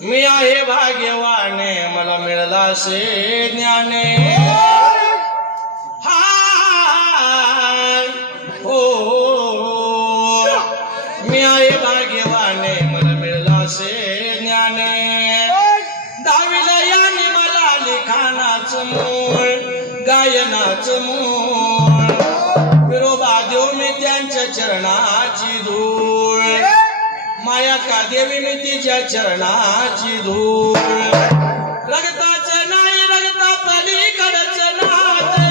मी आहे भाग्यवाने मला मिळाला से ज्ञाने हाय हो मी आहे भाग्यवाने मला मिळाला से ज्ञाने दाविला याने मला लिखाणाचं मूळ गायनाचं मूळ विरोबा देव मी त्यांच्या चरणाची धूळ माया का देवी मी तिच्या चरणाची धूळ रगताचं नाही रगता पलीकडचं नाते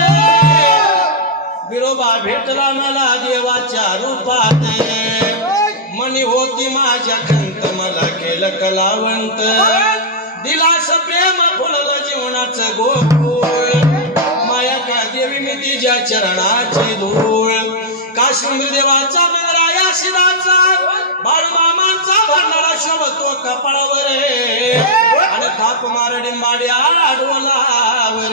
विरोबा भेटला मला देवाच्या रूपाते मनी होती माझ्या खंत मला केलं कलावंत दिलास प्रेम फुललं जीवनाचं गोकुळ माया का देवी मी तिच्या चरणाची धूळ काश्मीर देवाचा मंगळा या शिराचा बाळूमामांचा भरणारा शोभतो कपाळावर आणि थाप मारडी माड्या आडवलावर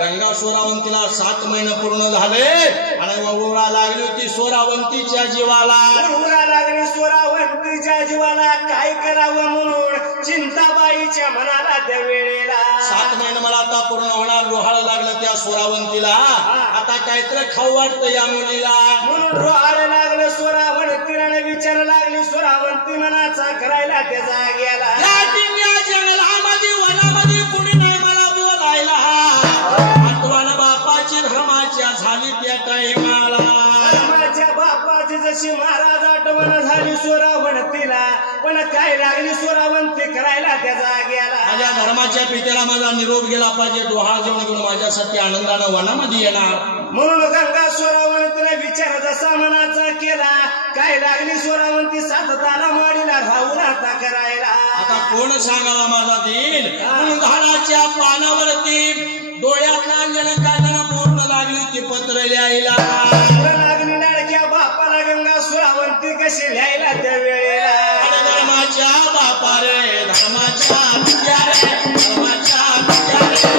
गंगा स्वरावंतीला 7 महिने पूर्ण झाले आणि उरा लागली होती स्वरावंतीच्या जीवाला. उरा लागली स्वरावंतीच्या जीवाला. काय करावं म्हणून चिंताबाईच्या मनाला त्या वेळेला 7 महिने मला आता पूर्ण होणार. रोहाळ लागलं त्या स्वरावंतीला. आता काहीतरी खाऊ वाटतं या मुलीला म्हणून रोहाळ लागलं स्वरावंतीला. विचार लागली स्वरावंती मनाचा करायला त्या जाग्याला. जंगलामध्ये वनामध्ये कुणी नाही मला बोलायला. आठवण बापाची धर्माच्या झाली त्या टाईमाला. धर्माच्या बापाची जशी महाराज आठवण झाली स्वरावंतीला. पण काय लागली स्वरावंती करायला त्या जाग्याला. माझ्या धर्माच्या पित्याला माझा निरोप गेला पाहिजे. डोहाळ जेवण घेऊन माझ्यासाठी आनंदानं वनामध्ये येणार. म्हणून गंगा स्वरावंतीला विचार जसा मनाचा केला. काय लागली स्वरावंती 7 ताला माडीला राहून आता करायला. आता कोण सांगावा माझा दिन. म्हणून झाडाच्या पानावरती डोळ्यात लागलेलं काढणं पूर्ण लागली ती पत्र लिहायला. लागली लाडक्या बापाला गंगा स्वरावंती कशी लिहायला त्या वेळेला. धर्माच्या बापा रे धर्माच्या पित्या रे धर्माच्या पित्या रे.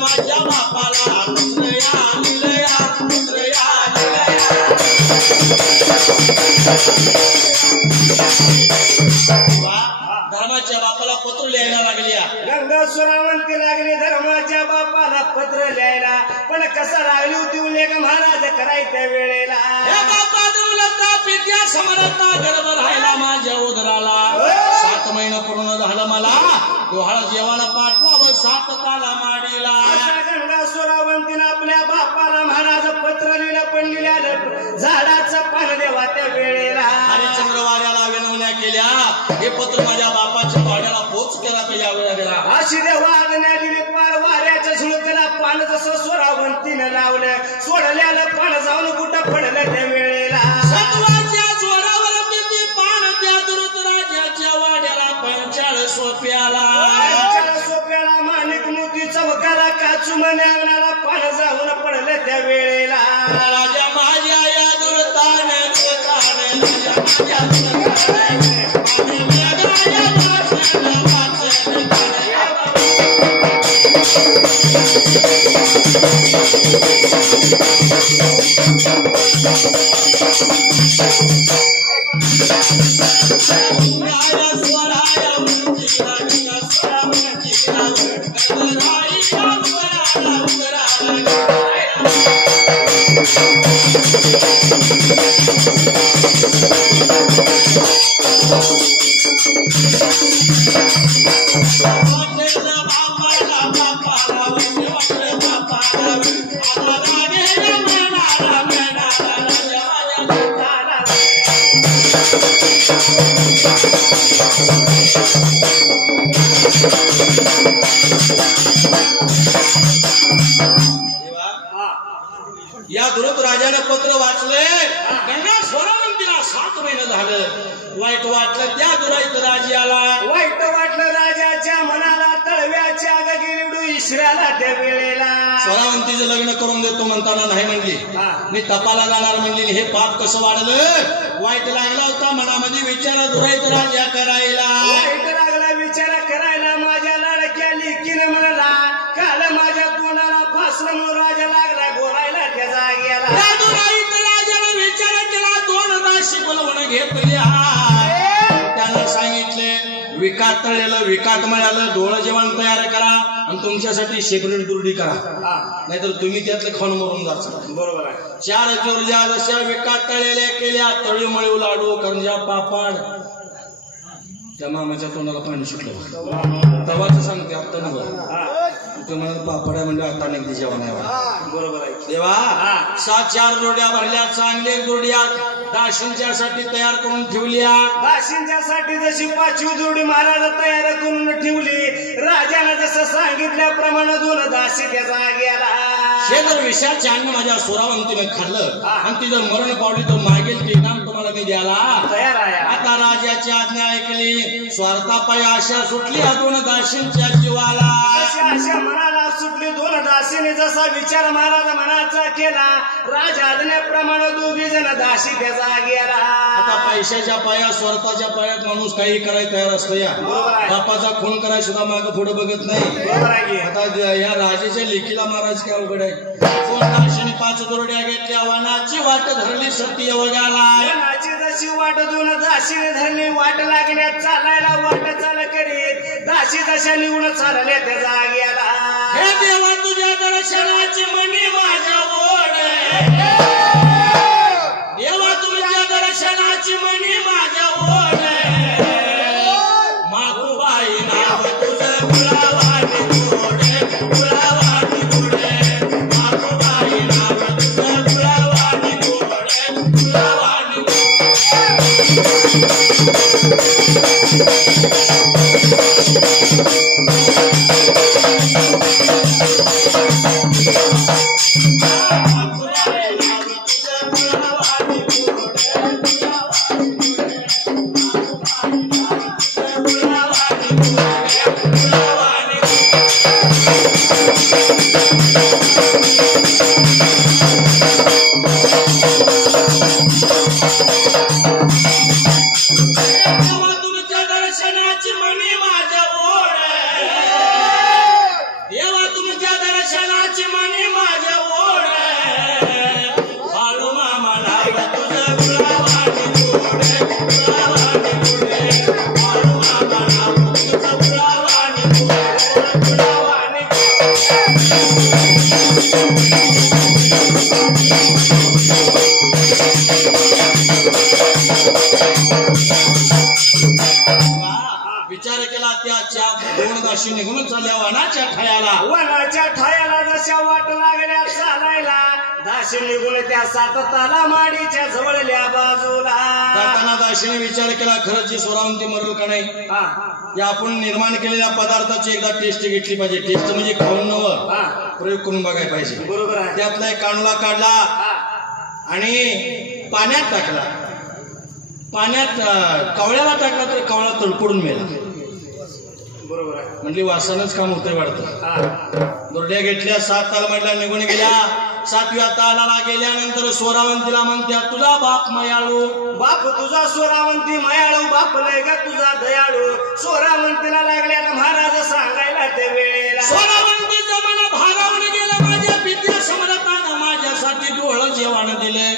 माझ्या बापाला धर्माच्या बापाला पत्र लिहायला लागली. गंगा स्वरावंती लागली धर्माच्या बापाला पत्र लिहायला. पण कसा लागली होती उल्लेख महाराज करायच्या वेळेला. हे बापा दुलता पित्या समरता गर्भ राहिला माझ्या उदराला. 7 महिने पूर्ण झालं मला. डोहाळ जेवण पाठवावं 7 ताला माडीला. गंगा स्वरावंतीनं आपल्या बापाला महाराज पत्र लिहिलं. पण लिहिलं झाडाचं पान देवा त्या वेळेला. हरिश्चंद्र वाऱ्याला विनवण्या केल्या. हे पत्र माझ्या बापाच्या वाड्याला पोच केला तर या वेळेला अशी देवा आज्ञा दिली. वाऱ्याच्या झुळकेला पान जसं स्वरावंतीनं लावलं. सोडल्याला पान जाऊन कुठं पडलं त्या वेळेला. सत्वाच्या जोरावरती ती पान त्या दुरुतराजाच्या वाड्याला 45 सोप्याला. 45 सोप्याला माणिक मोती चौकाला काचू मन्याला पान जाऊन पडलं त्या वेळेला. राजा माझ्या या दुरताने राजा माझ्या या दुरत राजाने पत्र वाचले. गंगा स्वरावंतीला 7 महिने झालं. वाईट वाटलं त्या दुराईत राजाला. वाईट वाटलं राजाच्या मनाला. तळव्याच्या गगिरडू इशराला त्या वेळेला. स्वरावंतीचं लग्न करून देतो म्हणताना नाही म्हणली. मी तपाला जाणार म्हणली. हे पाप कसं वाढलं. वाईट लागला होता मनामध्ये विचार दुराईत राजा करायला. वाईट लागला विचार करायला. माझ्या लाडक्या लेकीने म्हणला काल माझ्या तोंडाला फासलं म्हणून राजा लागला बोलायला त्या जाग्याला. दुराईत राजाने विचार केला. 2 दासी बोलवून घेतल्या. त्यानं सांगितले विकाट तळलेलं विकाट मिळालं डोळं जेवण तयार करा आणि तुमच्यासाठी सेपरेट दुर्डी करा. नाहीतर तुम्ही त्यातले खाऊन मरून जायचं. बरोबर आहे. 4 जोरज्या जशा विकाट तळलेल्या केल्या. तळी मळू लाडू करंजा पापड. त्या मामाच्या तोंडाला पाणी सुटलं. तवाच सांगते आता नव्हतं. तुम्हाला पापड आहे म्हणजे आता नाही जेवण आहे. बरोबर आहे. देवा 4 जोड्या भरल्या. चांगले जोड्या दाशींच्यासाठी तयार करून ठेवल्या. दाशींच्यासाठी जशी 5वी जोडी महाराज तयार करून ठेवली. राजाने जसं सांगितल्याप्रमाणे 2 दासी त्या जाग्याला. हे जर विषयाचे अन्न माझ्या स्वरावंतीने खाल्लं आणि ती जर मरण पावली तर मागेल ते इनाम तुम्हाला मी द्यायला तयार आहे. आता राजाची आज्ञा ऐकली. स्वार्थापायी आशा सुटली 2 दासींच्या जीवाला. अशा मनाला सुटली 2 दासीने जसा विचार महाराज मनाचा केला. राजा आज्ञेप्रमाणे 2 जण दासी त्या जाग्याला. आता पैशाच्या पाया स्वार्थाच्या पायात माणूस काही करायला तयार असतो. या बापाचा खून करायला सुद्धा मागे पुढे बघत नाही. आता या राजाच्या लेकीला महाराज काय अवघड आहे. 2 दासीने 5 जोड्या घेतल्या. वनाची वाट धरली सती वगाला. वनाची जशी वाट 2 दासीने धरली. वाट लागण्यात चालायला वाट चाल करीत दासी जशा निवडून चालल्या त्या जाग्याला. हे देवा तुझ्या दर्शनाची मनी माझ्या ओढ. देवा तुझ्या दर्शनाची मनी माझ्या ओढ. मागूबाई नाव तुझं गुलावानी गोडे. गुलावानी गोडे. मागूबाई नाव तुझं गुलावानी गोडे. गुलावानी विचार केला. त्या 2 दासी निघून चालल्या वनाच्या ठायाला. वनाच्या ठायाला जशा वाट लागल्या चालायला. दासी निघून त्या 7 ताला माडीच्या जवळल्या बाजूला. जाताना दासीने विचार केला खरंच स्वरावंती मरल का नाही. या आपण निर्माण केलेल्या पदार्थाची एकदा टेस्ट घेतली पाहिजे. टेस्ट म्हणजे खाऊन नवं प्रयोग करून बघायला पाहिजे. बरोबर आहे. त्यातला एक कानूला काढला आणि पाण्यात टाकला. पाण्यात कवळ्याला टाकला तर कवळा तडपडून मेला. बरोबर आहे. म्हणजे वासनच काम होतंय वाटतं. दुर्ड्या घेतल्या. 7 तालमडला निघून गेल्या. 7व्या तालाला गेल्यानंतर स्वरावंतीला म्हणत्या तुझा बाप मयाळू. बाप तुझा स्वरावंती मयाळू. बाप लय ग तुझा दयाळू. स्वरावंतीला लागल्या महाराज सांगायला त्या वेळेला. स्वरावंतीचं मन भारावून गेलं. माझ्या विद्या समरतानं माझ्यासाठी डोळं जेवण दिले.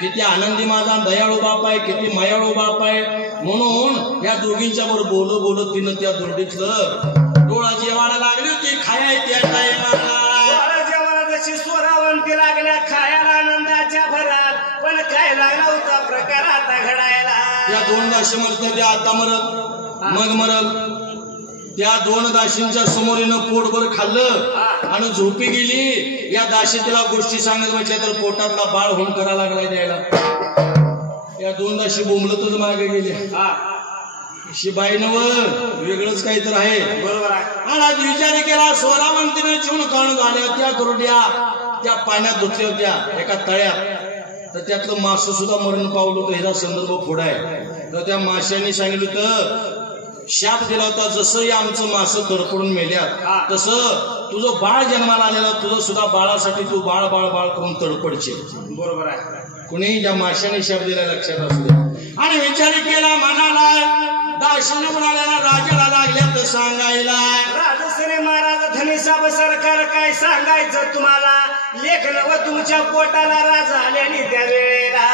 किती आनंदी माझा दयाळू बाप आहे. किती मयाळू बाप आहे. म्हणून या दोघींच्या बरोबर बोलत तिनं त्या दुर्डीतलं डोळा जेवायला लागली होती. खाया त्या टायमाला जशी स्वरावंती लागल्या खायला आनंदाच्या भरात. पण काय लागला होता प्रकार आता घडायला. या 2 दासी मरत. त्या आता मरत मग मरत. त्या 2 दासींच्या समोरीनं पोटभर खाल्लं आणि झोपी गेली. या दासी तिला गोष्टी सांगत म्हटल्या तर पोटातला बाळ होऊन करा लागलाय द्यायला. या 2 दासी बोंबलतच मागे गेल्या. शिबाईनं वेगळंच काहीतरी आहे. बरोबर आहे. आणि आज विचार केला स्वरावंतीने जीवन काढून झाल्या त्या दुर्ड्या त्या पाण्यात धुतल्या होत्या एका तळ्यात, तर त्यातलं मासं सुद्धा मरण पावलं होतं. ह्याचा संदर्भ पुढे आहे. तर त्या माशांनी सांगितलं तर शाप दिला होता, जसं आमचं मासं तरपडून मेल्यात तसं तुझं बाळ जन्माला आलेलं, तुझं सुद्धा बाळासाठी तू बाळ बाळ बाळ करून तडपडचे. बरोबर आहे. कुणी ज्या माशाने शाप दिला लक्षात असते. आणि विचार केला मनाला, दाशीने म्हणाल्या राजाला लागल्यात सांगायला. राजश्री महाराज धनीसाब सरकार काय सांगायचं तुम्हाला, लेखन व तुमच्या पोटाला राजा आल्याने त्या वेळेला.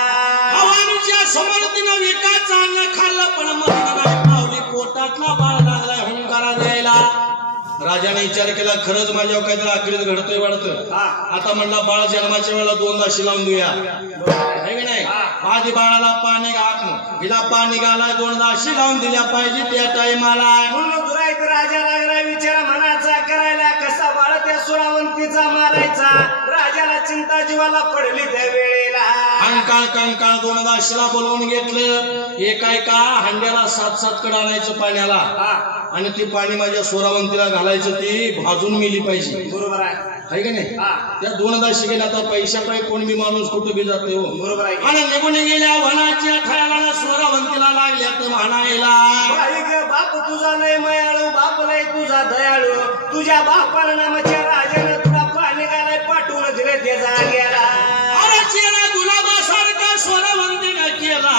भवानीच्या समोर तिनं विकायचं अन्न खाल्लं पण मरण नाही पावली, पोटातला बाळ लागलाय हुंकारा द्यायला. राजाने विचार केला खरंच माझ्यावर काहीतरी आखरीत घडतंय वाढतं. आता म्हणला बाळ जन्माच्या वेळेला 2 दाशी लावून देऊया, नाही आधी बाळाला पाणी घात, हिला पाणी घालाय 2 दाशी लावून दिल्या पाहिजे त्या टाइमाला. म्हणून दुराईत राजा लागला विचार मनाचा करायला, कसा बाळ त्या सुरावंतीचा मारायचा. राजाला चिंता जीवाला पडली त्या वेळेला. कंकाळ 2 दाशीला बोलवून घेतलं. एका हांड्याला 7 कड आणायचं पाण्याला, आणि ते पाणी माझ्या सोरावंतीला घालायचं, ती भाजून मिली पाहिजे. बरोबर आहे का नाही. त्या 2 दाशी गेल्या आता पैशापायी कोण बी माणूस कुठं बी जाते हो. बरोबर आहे. आणि निघून गेल्या वनाच्या ठळाला सोरावंतीला लागल्यात म्हणायला, बाप तुझा लय मयाळू, बाप लय तुझा दयाळू, तुझ्या बापाला नामाच्या राजाने तुला पाणी घालाय पाठवून दिले त्या जाग्याला. गुलाबासारखा सोरावंतीनं केला.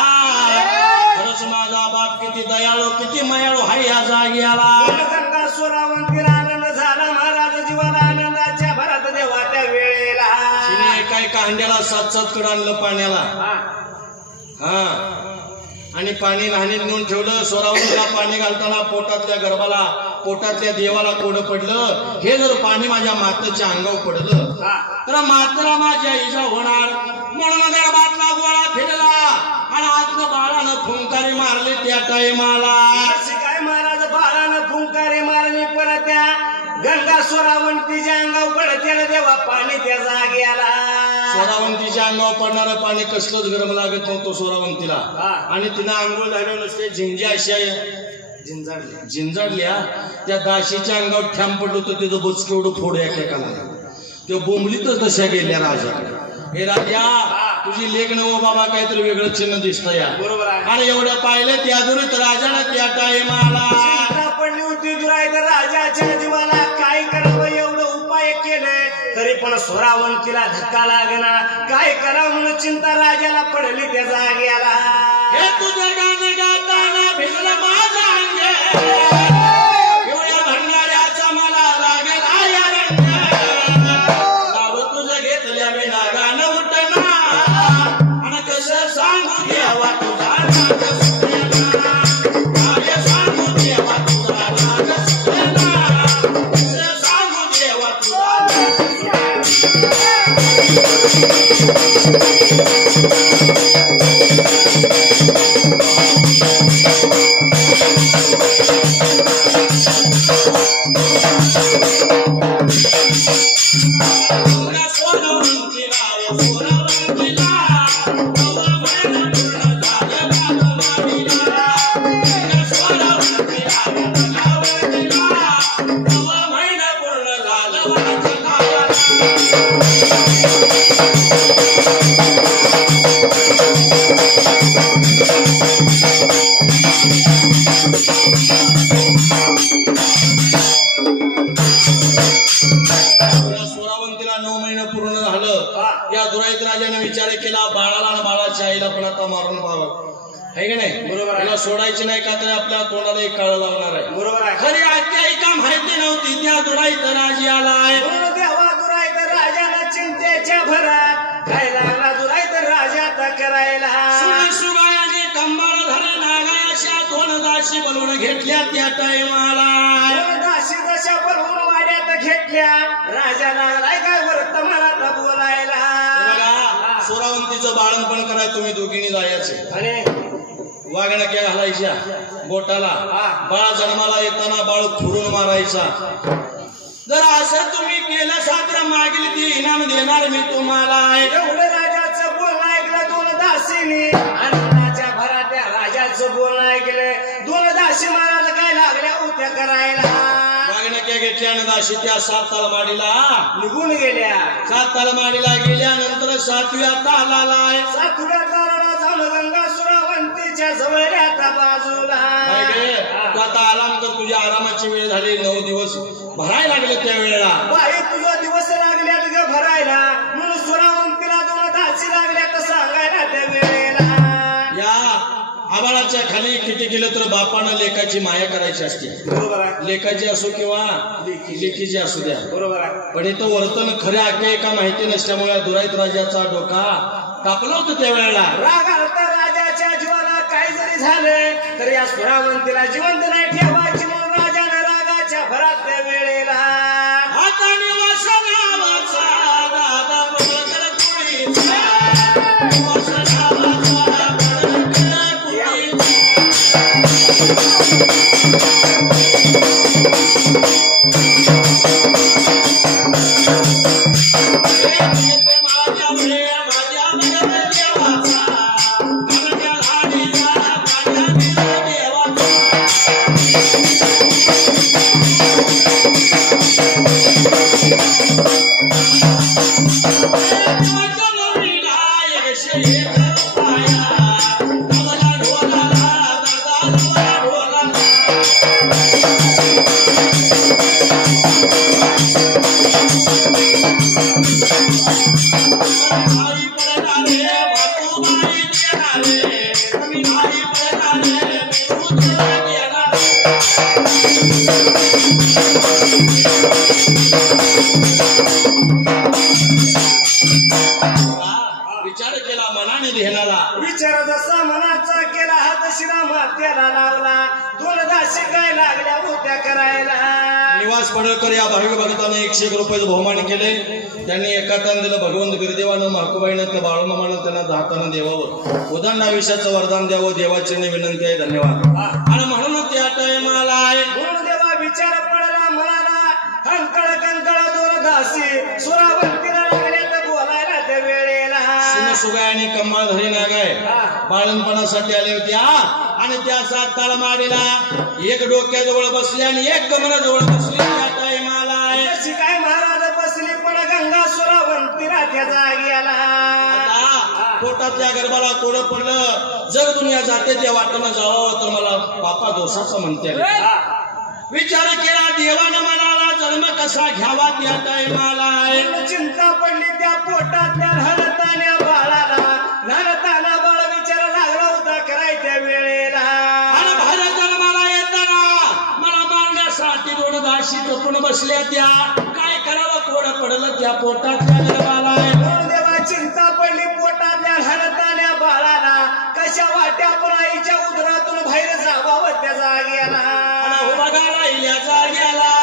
खरंच माझा बाप किती दयाळू किती मयाळू हाय या जाग्याला. गंगा सोरावंतीला आनंद झाला, महाराज जीवाला आनंदाच्या भरात देवा त्या वेळेला. एका हांड्याला 7 कड आणलं पाण्याला. आणि पाणी लहानीत नेऊन ठेवलं. सोरावंतीला पाणी घालताना पोटातल्या गर्भाला, पोटातल्या देवाला कोड पडलं. हे जर पाणी माझ्या मातेच्या अंगावर पडलं तर मातेला माझ्या इजा होणार. म्हणून गर्भातला गोळा फिरला आणि आतनं बाळानं फुंकारी मारली त्या टाइमाला. काय महाराज बाळानं फुंकारी मारली, पण त्या गंगा सोरावंतीच्या अंगावर पडत्याला देवा पाणी त्या जाग्याला. सोरावंतीच्या अंगावर पडणारं पाणी कसलंच गरम लागत नव्हतं सोरावंतीला. आणि तिनं आंघोळ झाले नसते, झिंज्या अशा झिंजाडल्या. त्या दाशीच्या अंगावर ठ्याम पडलं होतं, त्याचं बोचके एवढं फोड एकेकाला. ते बोंबलीतच तशा गेल्या राजाकडे. हे राजा तुझी लेख नव बाबा काहीतरी वेगळं चिन्ह दिसतं या. बरोबर आहे. आणि एवढ्या पाहिलं त्या दुरीत राजानं त्या टाइमाला पडली होती दुराईत राजाच्या जीवाला. काय करावं एवढं उपाय केले तरी पण सोरावंतीला धक्का लागना. काय करावं म्हणून चिंता राजाला पडली त्या जाग्याला. हे तुझं गाणं गाताना भिजलं माझं अंग, एवढ्या भंडाऱ्याचा मला लागला या रंग. नाव तुझं घेतल्या विना गाणं उठना, आणि कसं सांगू देवा तुझा नाग सुटेना. काय सांगू देवा तुझा नाग सुटेना, कसं सांगू देवा तुझा नाग सोरावंतीला 9 महिने पूर्ण झालं. या दुराईत राजाने विचार केला बाळाला आणि बाळाच्या आईला पण आता मारून पाहावं, आहे का नाही. बरोबर आहे. सोडायची नाही का तर आपल्या तोंडाला एक काळ लावणार आहे. बरोबर आहे. खरी आख्यायिका माहिती नव्हती त्या दुराईत राजाला. देवा दुराईत राजाला चिंतेच्या भरात काय लागला दुराईत राजाचा करायला. सुगायाने कंबाळ धरे नागायाच्या 2 दाशी बोलवून घेतल्या त्या टाइमाला. 2 दाशी जशा बोलवून वाड्यात घेतल्या. राजा लागलाय काय वर्तमानात बोलायला. सोरावंतीचं बाळणपण करायचं तुम्ही दोघींनी जायचे आणि वागणक्या घालायच्या बोटाला. बाळ जन्माला येताना बाळ खुरून मारायचा. जर असं तुम्ही केलं सात्र मागील ती इनाम देणार मी तुम्हाला. एवढं राजाचं बोलणं ऐकलं 2 दासीनी. आनंदाच्या भरात त्या राजाचं बोलणं ऐकलं. 2 दासी महाराज काय लागल्या होत्या करायला. वागणक्या घेतल्यानं दाशी त्या 7 तलमाडीला निघून गेल्या. 7 तलमाडीला गेल्यानंतर 7व्या तालाला 7व्या तालाला जाऊन गंगा सुरावंतीच्या जवळल्या त्या बाजूला. तू आता आराम कर, तुझ्या आरामाची वेळ झाली. 9 दिवस भरायला लागले त्या वेळेला. बाई तुझं दिवस लागल्यात ग भरायला, म्हणून सुरावंतीला 2 दासी लागल्यात सांगायला त्या वेळेला. या आबाळाच्या खाली किती केलं तर बापानं लेकाची माया करायची असते. बरोबर आहे. लेकाची असो किंवा लेकीची असू द्या. बरोबर आहे. पण इथं वर्तन खऱ्या आख्यायिका माहिती नसल्यामुळे दुराईत राजाचा डोका कापला होता त्या वेळेला. राग आला तर राजाच्या जीवाला काही जरी झाले तर या सुरावंतीला जिवंत नाही ठेवायची, म्हणून राजाने रागाच्या भरात त्या वेळेला हाताने वासनावाचा दादा बळकर कुळीचा, वासनावाचा बळकर कुळीचा. विचार केला मनाने ध्यानाला, विचार जसा मनाचा केला हात शिरा मात्याला लावला, 2 दासी काय लागल्या होत्या करायला. निवास पडळकर या भाविक भक्ताने 101 रुपयाचं बहुमान केले. त्यांनी एका तान दिलं. भगवंत बिरदेवानं माकुबाईनं त्या बाळूमामानं त्यांना 10 तानं देवावं, उदंड आयुष्याचं वरदान द्यावं. देवाची विनंती आहे. धन्यवाद. आणि म्हणून त्या टायमाला म्हणून देवा विचार पडला मनाला, कंकळ कंकळ 2 दासी सुरावंतीला लागल्यात बोलायला त्या वेळेला. सुगाय आणि कमाल धरी नागाय बाळणपणासाठी आले होत्या. आणि त्या 7 तळमाडीला एक डोक्याजवळ बसली आणि एक कमराजवळ बसली. त्या टायमाला कशी काय महाराज बसली, पण गंगा सुरावंतीला त्या जाग्याला. पोटातल्या गर्भाला तोडं पडलं. जर दुनिया जाते त्या वाटेनं जावं तर मला पापा दोषाचं म्हणते. विचार केला देवानं मनाला जन्म कसा घ्यावा. त्या टायमाला चिंता पडली त्या पोटातल्या लहानतान्या बाळाला. लहानताना बाळ विचार लागला होता कराय त्या वेळेला. आणि भारत जन्माला येताना मला मारण्यासाठी 2 दासी चपून बसल्या. त्या काय करावं, तोडं पडलं त्या पोटातल्या गर्भाला. देवा चिंता पडली पोटातल्या लहानतान्या बाळाला. कशा वाट्या पण आईच्या उदरातून बाहेर जावावं त्या जाग्याला. बघा राहिल्या जाग्याला.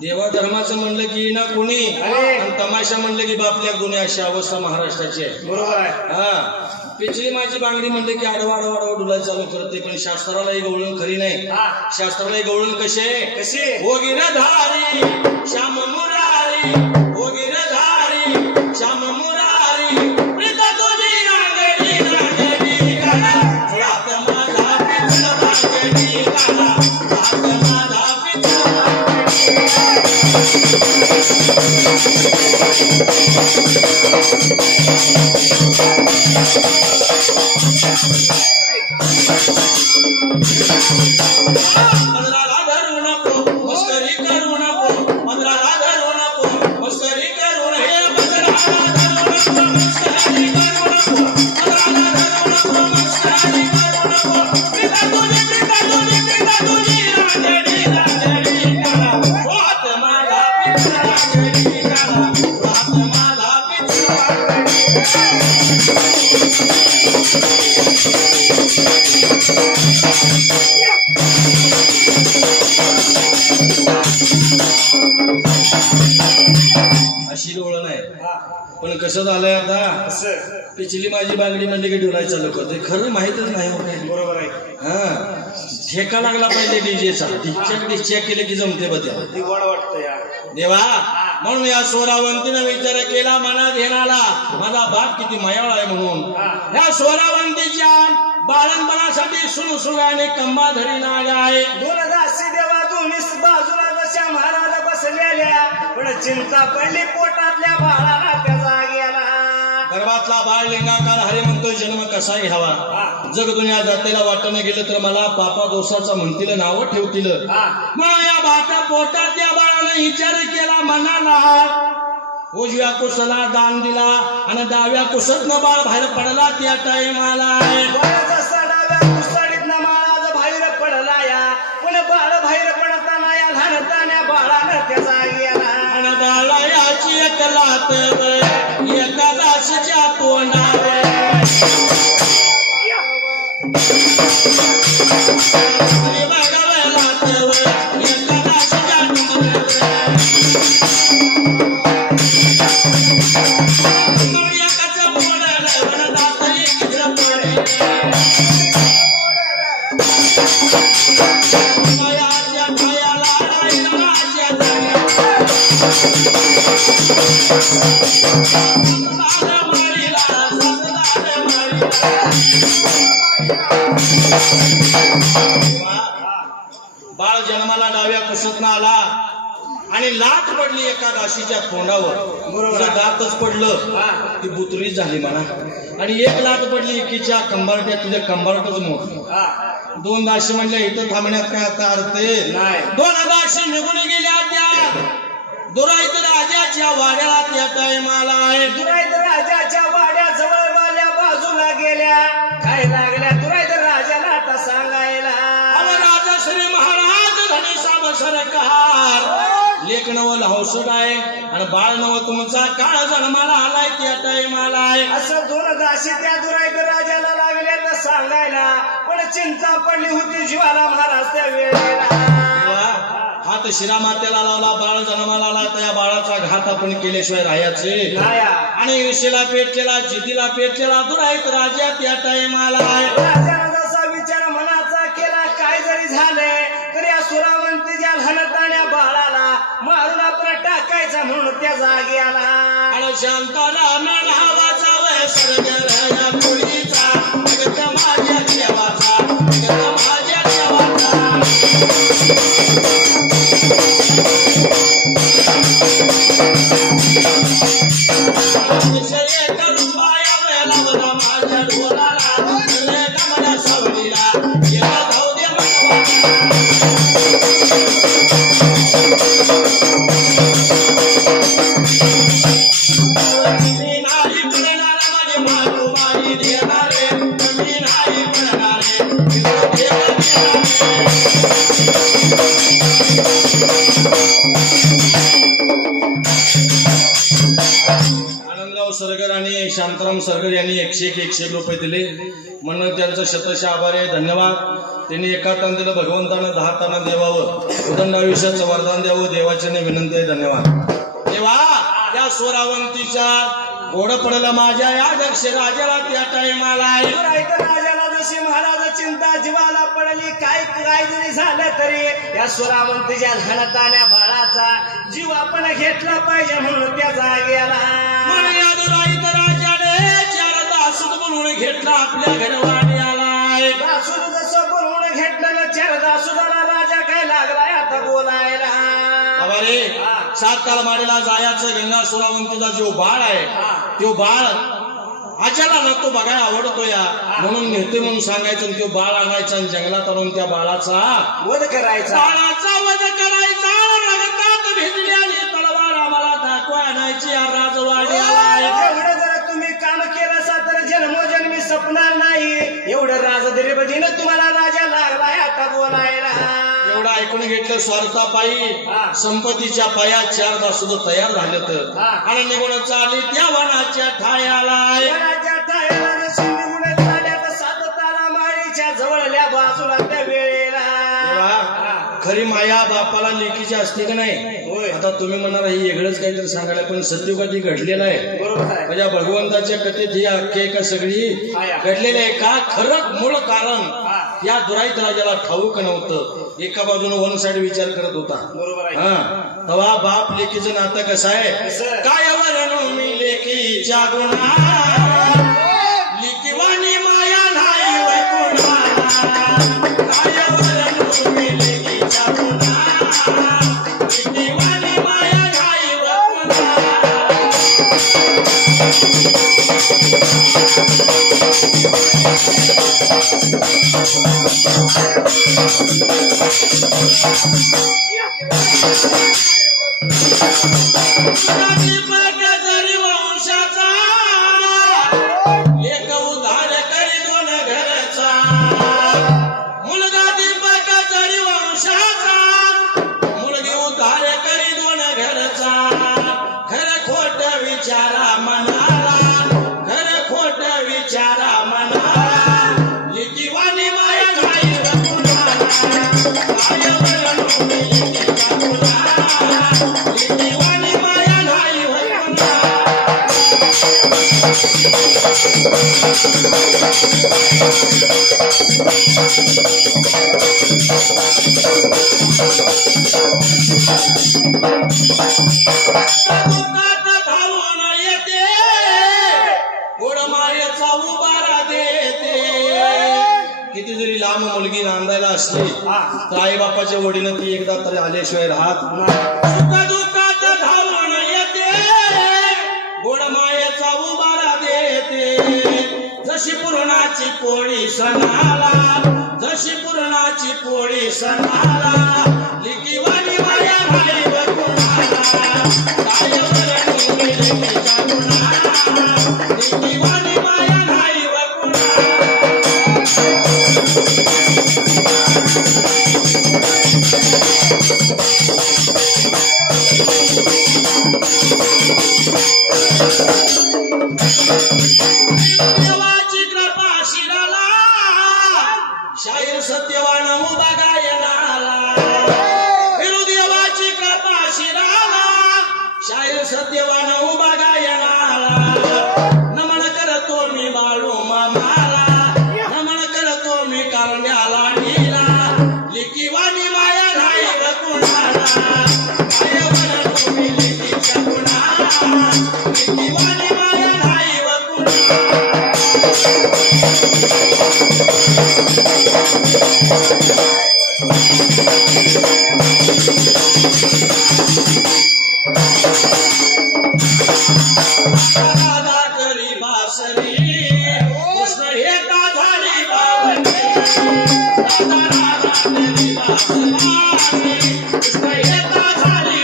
देवा धर्माचं म्हणलं की ना कोणी, तमाशा म्हणलं की बापल्या गुन्हे. अशी अवस्था महाराष्ट्राची आहे. बरोबर आहे. पिछली माझी बांगडी म्हणले की आडवा डुला चालू करते, पण शास्त्रालाही गवळण खरी नाही. शास्त्रालाही गवळण कसे हो गिरधारी श्याम मुरारी, हो गिरधारी श्याम मुरारी, प्रीता तुझी रांगडी रांगडी गाणा, हात माझा पिचला रांगडी गाणा, हात माझा पिचला. मंदिराला धरू नको मस्करी करू नको, मंदिराला धरू नको मस्करी करू हे, मंदिराला धरू नको मस्करी करू नको, मंदिराला धरू नको मस्करी करू नको, प्रीता तुझी रांगडी रांगडी गाणा, हात माझा पिचला रांगडी गाणा, हात माझा पिचला. अशी गवळण आहे. पण कसं झालंय आता, पिछली माझी बांगडी म्हणजे की डोलाय चालू करते, खरं माहितच नाही हो काही. बरोबर आहे. हा ठेका लागला पाहिजे डीजेचा, डिस्चॅक केले की जमते बघ ती गोड वाटतं या देवा. म्हणून या स्वरावंतीनं विचार केला मनात घेणारा, माझा बाप किती मायाळ आहे म्हणून. या स्वरावंतीच्या बाळणपणासाठी सुणसुगाने कंबाधरी नाग आहे. दोन दासी देवा दोन्ही बाजूला जशा महाराज बसलेल्या, पण चिंता पडली पोटातल्या बाळाला त्याचा गेला. गर्भातला बाळ लिंगाकार हरे म्हणतोय जन्म कसा घ्यावा. जग दुनिया जातेला वाटणं गेलं तर मला पापा दोषाचा म्हणतील, नाव ठेवतील. म्हणून या बाटा पोटात त्या बाळाने विचार केला मनाला, उजव्या कुसला दान दिला आणि डाव्या कुसतनं बाळ बाहेर पडला त्या टाइमाला. जसा डाव्या कुसडीतनं बाळाचा बाहेर पडला या, पण बाळ बाहेर पडताना या लहानतान्या बाळानं त्याचा गेला. आणि बाळा याची एक लात एका दाशीच्या तोंडावर, बघावं लातवर एका दाशीच्या तोंडावर, एकाचं पोळलं पण दात एकीचं पोळे, मायाच्या पायाला राहिला माझ्या जाण्या, बाळ जन्माला डाव्या कुसतनं आला आणि लाट पडली एका दाशीच्या तोंडावर. बरोबर दातच पडलं, ती बुतरी झाली म्हणा. आणि एक लाट पडली एकीच्या कंबारट्यात, तिच्या कंबारटच मोठं. दोन दाशी म्हणल्या इथं थांबण्यात काय आता अर्थ नाही. दोन दाशी निघून गेल्या त्या दुराईत राजाच्या वाड्याला त्या टाइमाला आहे. दुराईत राजाच्या वाड्या जवळ वाल्या बाजूला गेल्या, काय लागल्या दुराईत राजाला आता सांगायला. राजा श्री महाराज धनीसाब सरकार लेख नवल हौसड आहे आणि बाळ नव तुमचा काळ जन्माला आलाय त्या टाइमाला आहे. असं दोन दाशी त्या दुराईत राजाला लागल्या तर सांगायला, पण चिंता पडली होती जीवाला महाराज त्या वेळेला. हात शिरा मातेला लावला, बाळ जन्माला आला, त्या बाळाचा घात आपण केल्याशिवाय राहायचे. आणि ईर्षेला पेटलेला जिद्दीला पेटलेला दुराईत राजा त्या टाइमाला आहे. राजानं जसा विचार मनाचा केला, काय जरी झाले तरी या सुरावंतीच्या लहानताण्या बाळाला मारून आपण टाकायचा म्हणून त्या जागी आला. आणि शांताराम नावाचा वय सरगरया मुलीचा, जगत माझ्या देवाचा, जगत माझ्या देवाचा. करून पाया वेळेला बघा माझ्या ढोलाला, मला सावलीला गेला धाव दे नाही पडणार माझे मारू मारी देणारे, कमी नाही पडणारे आनंदराव सरगर आणि शांताराम सरगर यांनी 101 रुपये दिले. म्हणून त्यांचं शतशः आभार आहे, धन्यवाद. त्यांनी एका तांदीला भगवंतानं 10 ताना देवावं, उदंड आयुष्याचं वरदान द्यावं, देवाची विनंती आहे. धन्यवाद. तेव्हा त्या सोरावंतीच्या घोड पडलं माझ्या या दक्ष राजाला त्या टाइमाला राजाला जशी महाराज चिंता जीवाला पडली काय काय जरी झालं तरी या सोरावंतीच्या धनतान्या बाळाचा जीव आपण घेतला पाहिजे म्हणून त्या जागेला राजाने चार दासूत बोलून घेतला आपल्या घरवाणी आलाय दासूद जसं बोलून घेतलं चार दासुदाला राजा काय लागलाय आता बोलायला रे 7 तालमाडीला जायचं गंगा सोरावंतीचा जो बाळ आहे तो बाळ आज्याला ना तो बघायला आवडतो या म्हणून नेते म्हणून सांगायचं तो बाळ आणायचा आणि जंगलात आणून त्या बाळाचा वध करायचा बाळाचा वध करायचा रक्तात भिजलेली तलवार आम्हाला दाखवा आणायची राजवाडी एवढं जर तुम्ही काम केलं असा तर जन्मोजन्मी सपणार नाही एवढं राजदरीबजीनं तुम्हाला राजा लागलाय आता बोलायला एवढं ऐकून घेतलं स्वार्थापायी संपत्तीच्या पाया 4 तास सुद्धा तयार झाले तर आणि निघून चालली त्या वनाच्या ठायाला निघून चालल्या तर 7 तालमाडीच्या जवळल्या बाजूला त्या वेळेला खरी माया बापाला लेकीची असते का नाही आता तुम्ही म्हणणार ही वेगळंच काहीतरी सांगायला पण सत्युगात ही घडलेलं आहे बरोबर माझ्या भगवंताच्या कथेत ही आख्यायिका सगळी घडलेली आहे का खरं मूळ कारण या दुराईत राजाला ठाऊक नव्हतं एका बाजूने वन साइड विचार करत होता बरोबर तेव्हा बाप लेकीचं नातं कसं आहे काय वरण मी लेकीच्या गुणा लिकीवाणी माया नाही काय वरण मी लेकीच्या गुणा लिकीवाणी माया नाही जरी वंशाचा एक उधार करी 2 घरचा मुलगा दीपक जरी वंशाचा मुलगी उधार करी 2 घरचा खरं खोट विचारा मनाला खरं खोट विचारा मनाला लिकीवाणी माया नाही लिकीवाणी माया नाही धावून येते गोड मायेचा उबारा देते किती जरी लांब मुलगी नांदायला असली तर आई बापाच्या वडील ती एकदा तरी आल्याशिवाय राहत दुःखात धावून येते गोड मायेचा उबारा देते जशी पूर्णाची पोळी सणाला जशी पूर्णाची पोळी सणाला लिकीवाणी माया नाही काय वरण मी लेकीच्या गुणा लिकीवाणी माया नाही देवाची कृपा शिराला शाहीर सत्यवान उभा गायनाला देवाची कृपा शिराला शाहीर सत्यवान उभा गायनाला नमन करतो मी बाळू मामाला नमन करतो मी कारण्याला नीला लिकीवाणी माया नाही कुणाला काय वरण मी लिकीच्या गुणा लिकीवाणी माया नाही करी बासरी कृष्ण हेता झाली बावली कृष्ण हेता झाली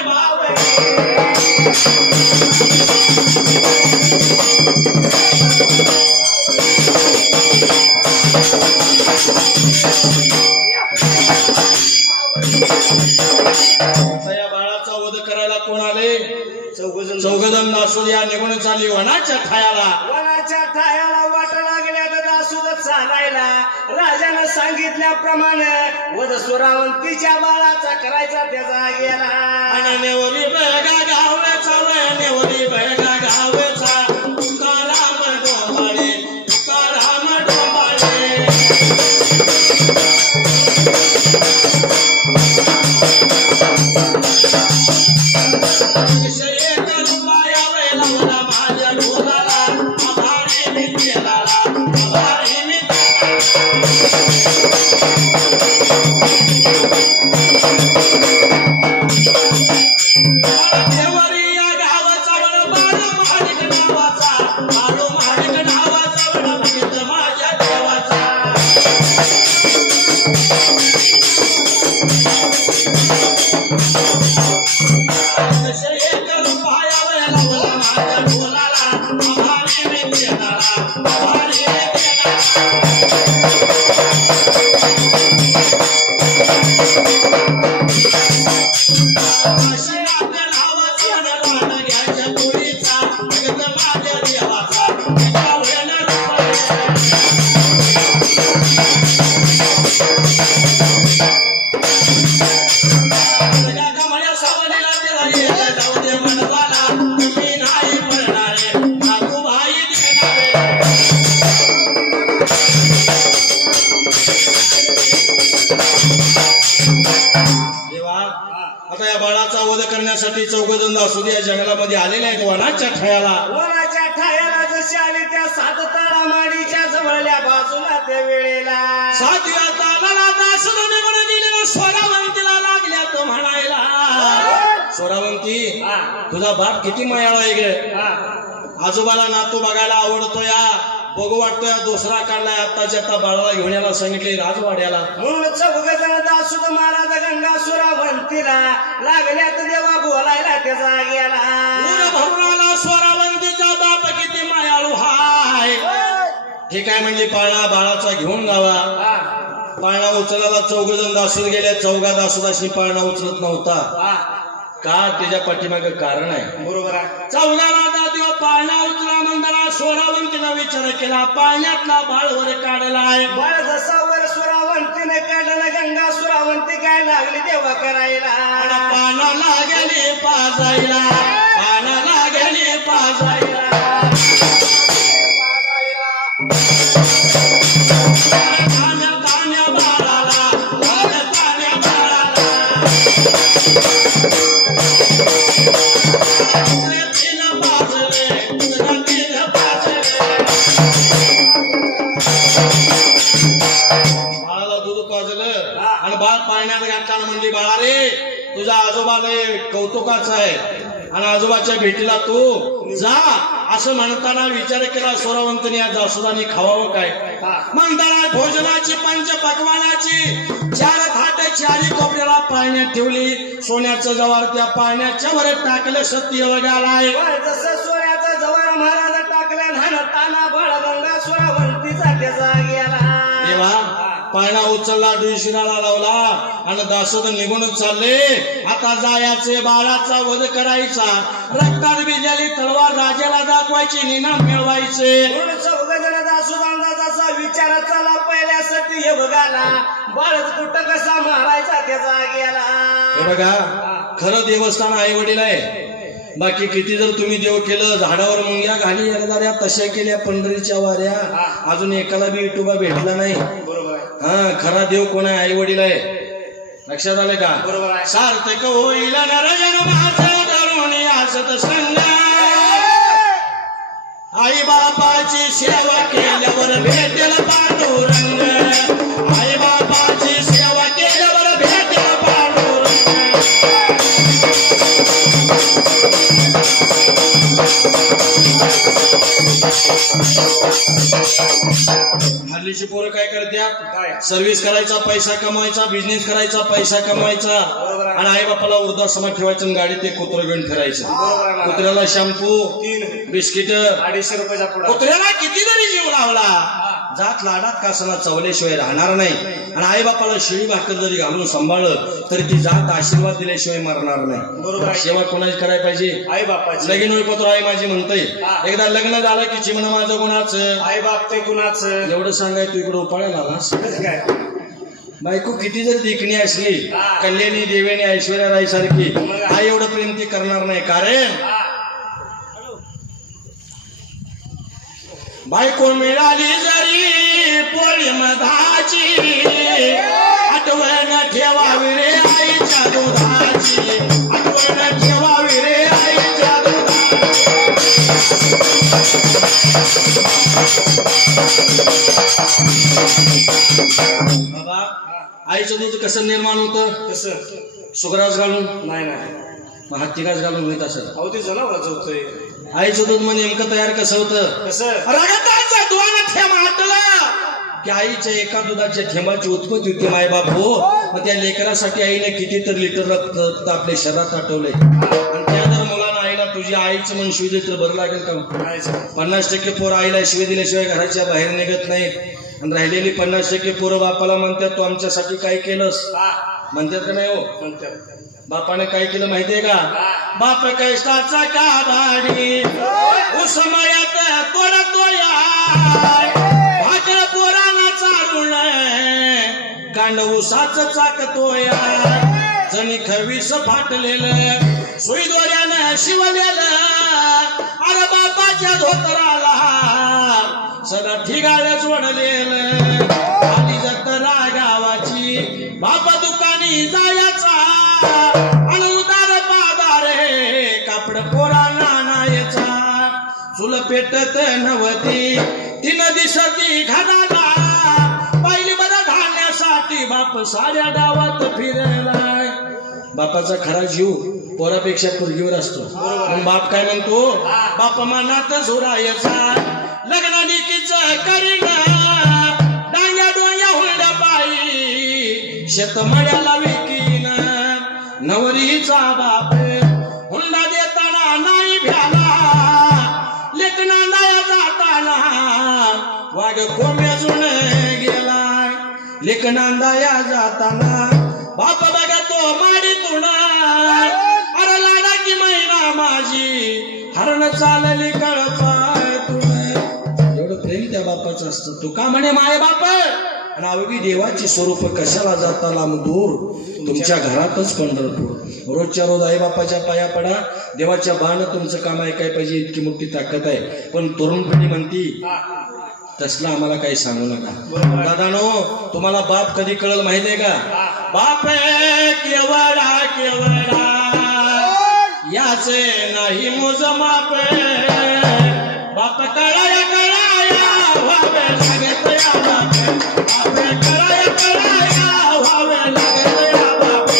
या बाळाचा वध करायला कोण आले चौघजण दासूद या निघून चालली वनाच्या ठायाला वाट लागल्या तर दासूद चालायला राजानं सांगितल्याप्रमाणे वध सोरावंतीच्या बाळाचा करायचा त्याचा गेला आणि गावल्याचा देवारी या गावाचा वड बाळू महाडिक नावाचा, बाळू महाडिक नावाचा वड बघितलं माझ्या देवाचा. एक रुपयावर लावला माझ्या ढोलाला, आभारी मी देणारा, आभारी मी देणारा. आता या बाळाचा वध करण्यासाठी चौघजण दासोदी या जंगलामध्ये आलेले आहेत वनाच्या ठयाला. वनाच्या ठायाला जशी आली त्या 7 ताळामाडीच्या जवळल्या बाजूला त्या वेळेला 7व्या तालाला दासोदी निघून गेली. स्वरावंतीला लागल्या तो म्हणायला, स्वरावंती तुझा बाप किती मायाळा आहे गे. आजोबाला नातू बघायला आवडतो या, बघू वाटतोय दुसरा काढलाय आत्ताच्या आता बाळाला घेऊन यायला सांगितले राजवाड्याला. म्हणून चौघजण दासूद महाराज गंगासुरावंतीला लागल्यात देवा बोलायला त्याचा गेला. भरून आला स्वरावंतीचा बाप किती मायाळू हाय. हे काय म्हणले पाळणा बाळाचा घेऊन गावा. पाळणा उचलायला चौघजण दासूद गेल्या. चौघा दासूदाशी पाळणा उचलत नव्हता का, त्याच्या पाठीमागे कारण आहे. बरोबर आहे. चौघाला दादेव पाळणा उचला म्हणताना स्वरावंतीनं विचार केला, पाळण्यातला बाळ वर काढलाय. बाळ जसा वर सुरावंतीने काढलं गंगा सुरावंती काय लागली देवा करायला. पानाला गेली पाजायला, पानाला गेली पाजायला. तान्या बाळाला, तान्या बाळाला. बाळाला दूध पाजलं आणि बाळ पाळण्यात घातल्यानं म्हणली, बाळा रे तुझा आजोबा लय कौतुकाचा आहे आणि आजोबाच्या भेटीला तू जा. असं म्हणताना विचार केला स्वरावंतने या दासोदाने खावावं काय. म्हणताना भोजनाची पंच पकवानाची 4 थाट 4 कोपऱ्याला पाळण्यात ठेवली. सोन्याचं जवार त्या पाळण्याच्या वर टाकलं. सत्य वगालाय जसं सोन्याचं जवार महाराज टाकलं ताना बाळ गंगा सुरावंतीचा त्याचा गेला. देवा पाळणा उचलला, डुशिराला लावला आणि दासोद निघूनच चालले. आता जायचे, बाळाचा वध करायचा, रक्तात भिजलेली तलवार राजाला दाखवायची, निनाम मिळवायचे. चौघजण दासोदांचा जसा विचार चाला पहिल्यासाठी हे बघाला बाळच कुठं कसा मारायचा त्याचा गेला. हे बघा खरं देवस्थान आई वडील आहे. बाकी किती जर तुम्ही देव केलं, झाडावर मुंग्या घाली एकदाऱ्या तशा केल्या पंढरीच्या वाऱ्या, अजून एकाला बी विठोबा भेटला नाही. बरोबर आहे. खरा देव कोण आहे, आई वडील आहे. लक्षात आलं का. बरोबर आहे. सार्थक होईल नरजन्माचा तरुणी असत संग, आई बापाची सेवा केल्यावर भेटेल पांडुरंग. आई बापाची सेवा केल्यावर भेटेल पांडुरंग. हल्लीची पोरं काय करतात, सर्व्हिस करायचा पैसा कमवायचा, बिझनेस करायचा पैसा कमवायचा आणि आई बापाला वृद्धाश्रमात ठेवायचं आणि गाडी ते कुत्र घेऊन फिरायचं. कुत्र्याला शॅम्पू 3 बिस्किट 250 रुपयाचा पुडा. कुत्र्याला किती जरी जीव लावला जात लाडात कासना चवल्याशिवाय राहणार नाही. आणि आई बापाला शिळी भाकर जरी घालून सांभाळलं तरी ती जात आशीर्वाद दिल्याशिवाय मरणार नाही. बरोबर. सेवा कोणाची करायला पाहिजे, आई बापाची. लगीन होईपत्र आई माझी म्हणतय, एकदा लग्न झालं की चिमण माझं गुणाचं, आई बाप ते गुणाचं. एवढं सांगाय तू इकडे उपाळायला आलास काय बायको किती जर देखणी असली, कल्याणी देवेनी ऐश्वर्या राय सारखी, आई एवढं प्रेम ती करणार नाही. कारण बायको मिळाली जरी पोळी मधाची, आठवण ठेवावी रे आईच्या दुधाची, आठवण ठेवावी रे आईच्या दुधाची. बाबा आईचं दूध कसं निर्माण होतं, कसं सुग्रास घालून नाही नाही मग हत्तीकाच घालून होत असत. अहो ते जनावराचं होतंय. आईचं दूध मग नेमकं तयार कसं होतं? कसं? रगताचा दोन थेंब आटला की आईच्या एका दुधाच्या थेंबाची उत्पत्ती होती मायबाप हो. मग त्या लेकरासाठी आईने कितीतरी लिटर रक्त आपल्या शरीरात आटवलंय. आणि त्या जर मुलांना आईला तुझी आईचं म्हणून शिव दिलं तर बरं लागेल का? 50% पोरं आईला शिव दिल्याशिवाय घराच्या बाहेर निघत नाहीत. आणि राहिलेली 50% पोरं बापाला म्हणतात तू आमच्यासाठी काय केलंस म्हणतात का नाही हो? म्हणतात. बापाने काय केलं माहितीये का? बाप कैसाचा काबाडी उसमयात तोडतोया भाकर पोरांना चालून कांड उसाच चाकतोया जणी खवीस फाटलेलं सुई दोऱ्यानं शिवलेलं अरे बापाच्या धोतराला सदा ठिगाळ जोडलेलं आली जत्रा गावाची बाप दुकानी जायचा अनुदार पादारे कापड पोरांना नायचा चुल पेटत नव्हती तीन दिसती घराला पहिली बरं धान्यासाठी बाप साऱ्या गावात फिरलाय. बापाचा खरा जीव पोरापेक्षा पोरगीवर असतो. म्हणून बाप काय म्हणतो? बाप मनात झुरायचा लग्न लिकीच करीना डांग्या डोंग्या हुंड्या पायी शेतमळ्याला विकीन नवरीचा बाप हुंडा देताना नाही भ्याला लेकना नाही जाताना वाघ कोंब्याजून गेलाय. लेकना दाया जाताना बाप बघतो माडीतून अरे लाडा की महिना माझी हरण चालली कळपाय तुला. एवढं प्रेम त्या बापाचं असतं. तू का म्हणे माय बाप आणि अवघी देवाची स्वरूप कशाला जाता लांब दूर तुमच्या घरातच पंढरपूर. रोजच्या रोज आई बापाच्या पाया पडा. देवाच्या बाण तुमचं काम ऐकाय पाहिजे इतकी मोठी ताकद आहे. पण तरुण पिढी म्हणती तसला आम्हाला काही सांगू नका. दादानो तुम्हाला बाप कधी कळल माहितीये का? बाप केवडा केवडा याचे नाही मोजमाप बाप कळाया कळाया व्हावे लागत या बाप बाप कळाया कळाया व्हावे लागत या बाप.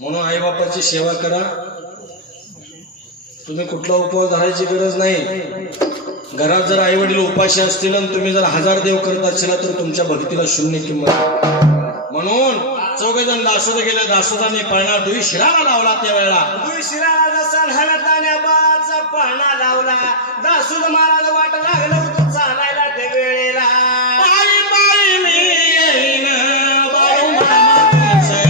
म्हणून आई बापाची सेवा करा. तुम्ही कुठला उपवास धरायची गरज नाही. घरात जर आई वडील उपाशी असतील आणि तुम्ही जर 1000 देव करत असाल तर तुमच्या भक्तीला शून्य किंमत. म्हणून चौघजण दासोद गेले. दासोदाने पाळणा दुई शिराला लावला. त्यावेळेला दुई शिराला जसा लहानतान्या बाळाचा पाळणा लावला. दासोद महाराज वाट लागलं होतं चालायला त्या वेळेला. पायी पायी मी येईन बाळू मामा तुमचं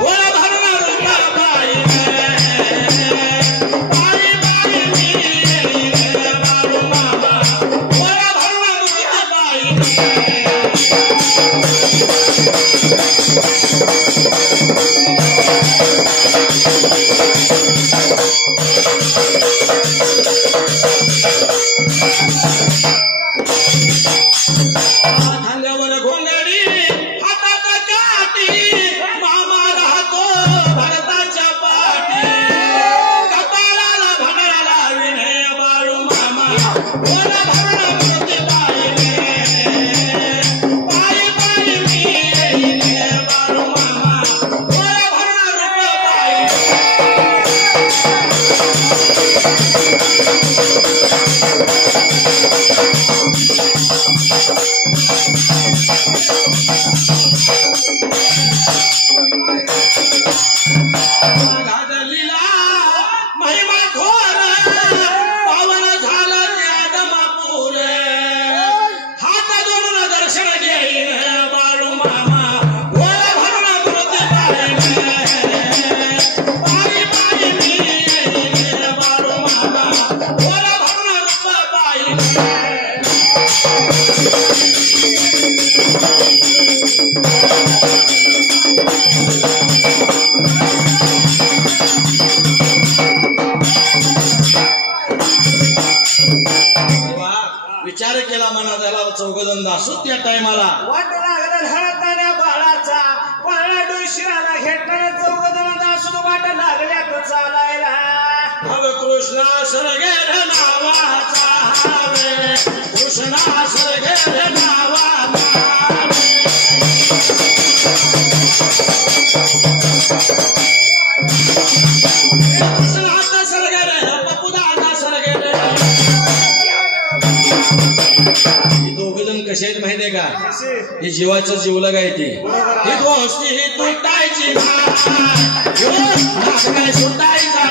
बोला भरणार का पायी पायी पायी मी येईन बाळू मामा बोला भरणार का पायी. खांद्यावर घोंगडी हातात काठी मामा राहतो भरताच्या पाठी कपाळाला भंडारा लाविणे बाळू मामा बोला भरणा मूर्ती पायी पायी मी येईन बाळू मामा बोला भरणा रूप पायी. गाजलीला महिमा थोर पावन झालं त्यागमापूर हात जोडून दर्शन घेईन बाळू मामा बोला भरणा मूर्ती पायी पायी मी येईन बाळू मामा बोला भरणा रूप पायी. विचार विचार केला मना झाला चौघजण दासू त्या टायमाला वाट लागला हळताण्या बाळाचा पाळणा डोशिराला घेतला चौघजण दासू वाट लागल्यात चालायला अग कृष्णा सरगेर नावाचा हावे कृष्णा सरगेर नावाचा कृष्णाचा सरगेर पपुदाचा सरगेर दोघजण कसे आहेत माहितीये का हे जीवाचं जीवला गायते ही गोष्टी ही तुटायची काय सुटायचा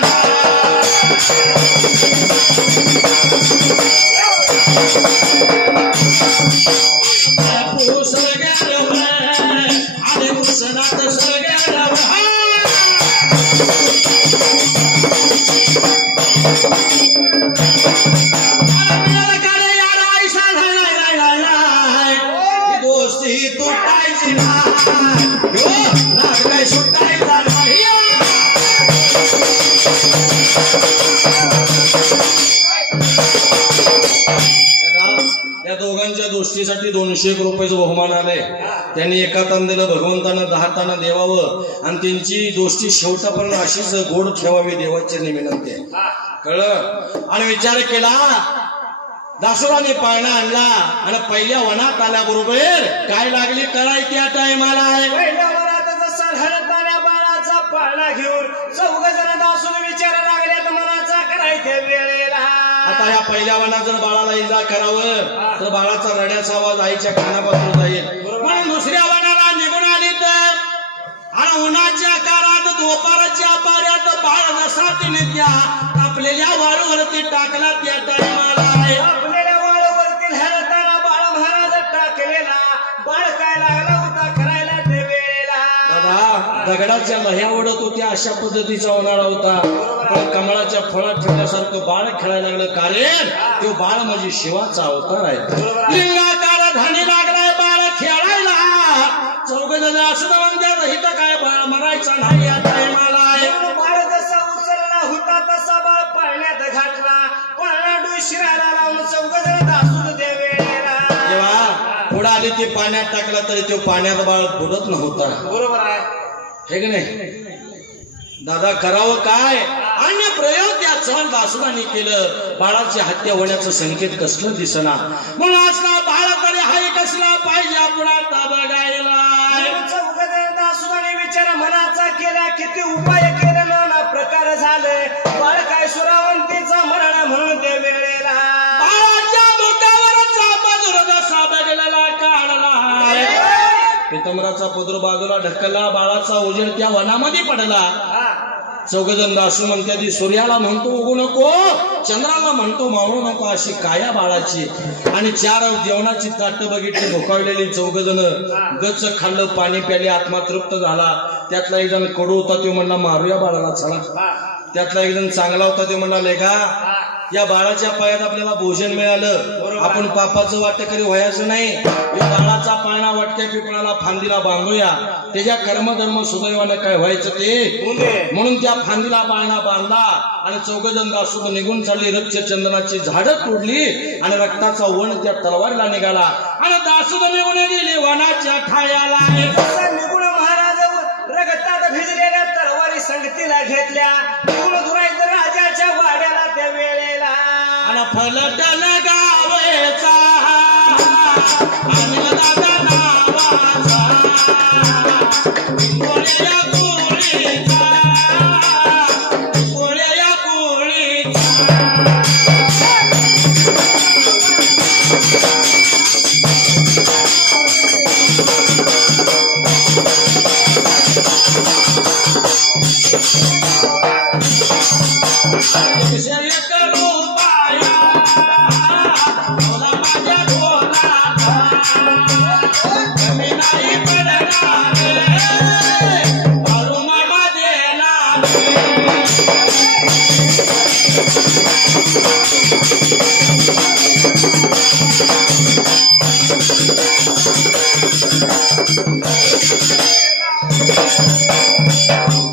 आणि कृष्णात सरगेर दोस्ती तुटायची काय सुटायचा नाही या दोघांच्या दोस्तीसाठी 200 रुपयाचं बहुमान आलंय त्यांनी एका तान दिलं भगवंतानं 10 ताना देवावं आणि त्यांची दोस्ती शेवटापर्यंत अशीच गोड ठेवावी देवाच्या विनंती आहे कळलं आणि विचार केला दासोराने पाळणा आणला आणि पहिल्या वनात आल्याबरोबर काय लागली कराय त्या टायमाला आहे पहिल्या वनात जसा हळताण्या बाळाचा पाळणा घेऊन चौघजण दासून विचार लागल्यात मनाचा करायच्या वेळेला आता या पहिल्या वनात जर बाळाला इजा करावं तर बाळाचा रड्याचा आवाज आईच्या कानापासून जाईल म्हणून दुसऱ्या वनाला निघून आली तर आणि उन्हाच्या काळात दुपारच्या पाऱ्यात बाळ जसा तिने त्या आपलेल्या वाळूवरती टाकला त्या टायमाला आहे आपलेल्या वाळूवरती हळताना बाळ महाराज टाकलेला बाळ काय लागला होता करायला ते वेळेला दादा दगडाच्या लह्या ओढत होत्या अशा पद्धतीचा होणारा होता पण कमळाच्या फळात ठेवल्यासारखं बाळ खेळायला लागलं कारण तो बाळ म्हणजे शिवाचा अवतार आहे लिंगाकार धानी लागलाय बाळ खेळायला चौघजण असं म्हणतात इथं काय बाळ मरायचा नाही या टायमाला आहे बाळ जसा उचलला होता तसा बाळ पाळण्यात घातला पाळणा डोशिराला लावून चौघजण दासून दे वेळेला जेव्हा पुढे आली ते पाण्यात टाकला तरी तो पाण्यात बाळ बुडत नव्हता बरोबर आहे हे की नाही दादा करावं काय अन्य प्रयोग त्या चल दासुराने केलं बाळाची हत्या होण्याचं संकेत कसलं दिसना म्हणून असला बाळ तरी हाय कसला पाहिजे आपण आता बघायला दासुराने विचार मनाचा केला किती उपाय केले नाना प्रकार झाले बाळ काय सुरावंतीचा मरण म्हणून ते वेळेला बाळाच्या दुखावरचा पदर जसा बघलेला काढला पितंबराचा पदर बाजूला ढकलला बाळाचा उजेड त्या वनामध्ये पडला चौघजण दासू म्हणत्या ती सूर्याला म्हणतो उगू नको चंद्राला म्हणतो मावळू नको अशी काया बाळाची आणि 4 जेवणाची ताट बघितली भोकावलेली चौघजण गच्च खाल्लं पाणी प्याले आत्मा तृप्त झाला त्यातला एक जण कडू होता तो म्हणला मारूया बाळाला चला त्यातला एक जण चांगला होता तो म्हणला लेखा या बाळाच्या पायात आपल्याला भोजन मिळालं आपण पापाचं वाटेकरी व्हायचं नाही या बाळाचा पाळणा वाटक्या पिपळाला फांदीला बांधूया त्याच्या कर्मधर्म सुदैवानं काय व्हायचं ते म्हणून त्या फांदीला पाळणा बांधला आणि चौघजण दासू निघून चालली रक्त चंदनाची झाडं तोडली आणि रक्ताचा वण त्या तलवारीला निघाला आणि दासू निघून गेली वनाच्या ठायाला निघून महाराज रगतात भिजलेल्या तलवारी संगतीला घेतल्या निघून धुरायचं राजाच्या वाड्याला त्या वेळेला आणि फलटण गावेचा अनिल दादा नावाचा गोळ्या गोळीचा गोळ्या गोळीचा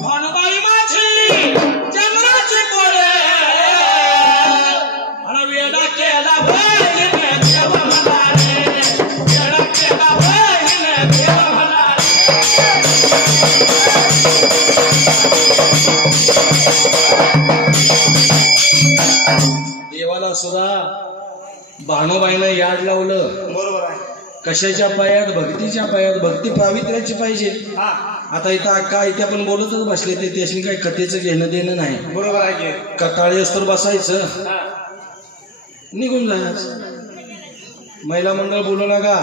भानुबाई माझी चंद्राची पोरे आणि वेडा केला सुद्धा भानोबाईनं याड लावलं. बरोबर आहे. कशाच्या पायात? भक्तीच्या पायात. भक्ती पावित्र्याची पाहिजे. आता इथं अक्का इथे आपण बोलतच बसले ते त्याशी काही कथेचं घेणं देणं नाही. बरोबर आहे. कटाळी असतो बसायचं, निघून जायचं. महिला मंडळ बोलू नका.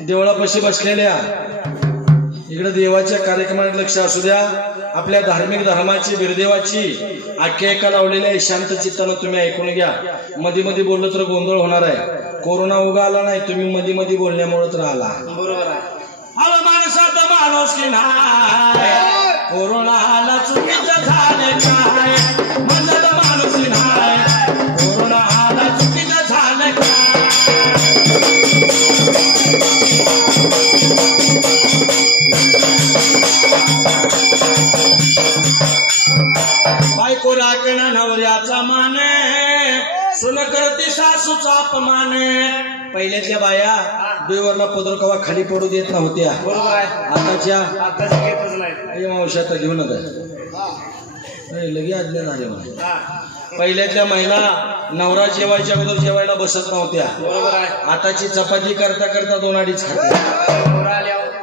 देवळापाशी बसलेल्या इकडे देवाच्या कार्यक्रमात लक्ष असू द्या. आपल्या धार्मिक धर्माची बिरदेवाची आख्यायिका लावलेल्या आहे. शांत चित्तानं तुम्ही ऐकून घ्या. मध्ये मध्ये बोललं तर गोंधळ होणार आहे. कोरोना उगा आला नाही, तुम्ही मध्ये मध्ये बोलण्यामुळे तर आला. बरोबर आहे. अहो माणसात माणूस की नाही, कोरोनाला चुकीचं झालं काय? म्हणलं माणूस की नाही, कोरोनाला चुकीचं झालं काय? बायको राखणा नवऱ्याचा मान, सुन करते सासूचा अपमान. पहिल्यातल्या बाया डोईवरला पदर कवा खाली पडू देत नव्हत्या. बरोबर आहे. आताच्या घेतच नाही. मावशात घेऊन लगे आज्ञा झाले. पहिल्यातल्या महिला नवरा जेवायच्या अगोदर जेवायला बसत नव्हत्या. बरोबर आहे. आताची चपाती करता करता 2-2.5 खाते.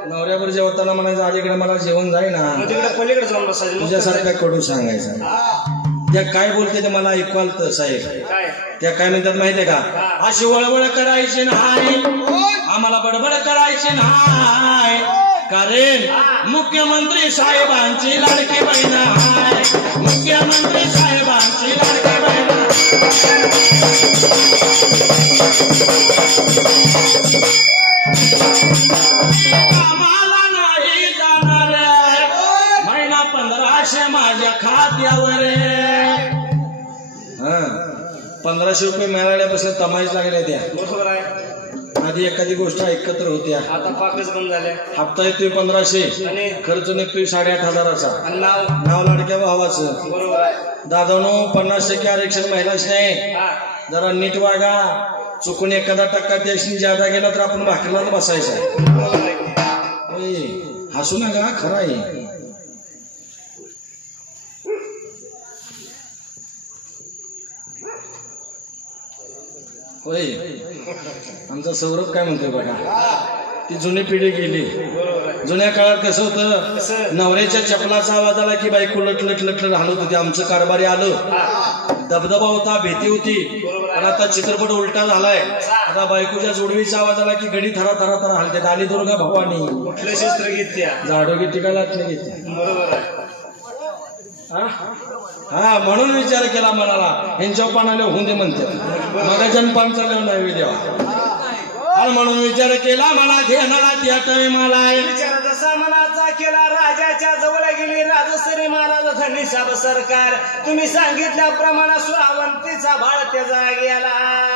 नवऱ्यावर जेवताना म्हणायचं अलीकडे मला जेवण जाई ना, पलीकडे जाऊन बसायचं. तुझ्यासारखं कडू सांगायचं. त्या काय बोलते ते मला ऐकवाल तर साहेब. त्या काय म्हणतात माहितीये का? अशी वळवळ करायची नाही, आम्हाला बडबड करायची नाही, कारण मुख्यमंत्री साहेबांची लाडकी बहीण आहे. मुख्यमंत्री साहेबांची लाडकी बहीण. आम्हाला नाही जाणार महिना 1500 माझ्या खात्यावर. 1500 रुपये मिळाल्यापासून तमाश लागल्या त्या. बरोबर आहे. आधी एखादी गोष्ट एकत्र होत्या, आता पाकच बंद झाल्या. हप्ता येतोय 1500, खर्च निघतोय 8,500चा. नाव लाडक्या भावाचं. बरोबर आहे. दादानो 50% आरक्षण महिलाच नाही. जरा नीट वागा. चुकून 1% त्याशी ज्यादा गेला तर आपण भाकरीलाच बसायचं. हसू नका, खरं आहे. होय, आमचा सौरभ काय म्हणतोय बघा. ती जुनी पिढी गेली. जुन्या काळात कसं होतं, नवऱ्याच्या चपलाचा आवाज आला की बायको लट हालत होती. आमचं कारभारी आलं, दबदबा होता, भीती होती. पण आता चित्रपट उलटा झालाय. आता बायकोच्या जोडवीचा आवाज आला की घडी थरा थरा थरा हलते. आली दुर्गा भवानी, कुठले शस्त्र घेत्या, झाडो घेते का लाटणे घेते. बरोबर आहे. हा, म्हणून विचार केला मनाला, यांच्या पानाला होऊन दे म्हणते. मग जनपान चाललं नाही देवा. म्हणून विचार केला मला ध्यानाला त्या टायमाला. विचार जसा मनाचा केला, राजाच्या जवळ गेली राजश्री महाराज धनिशाब सरकार. तुम्ही सांगितल्याप्रमाणे सुरावंतीचा बाळ त्याचा गेला.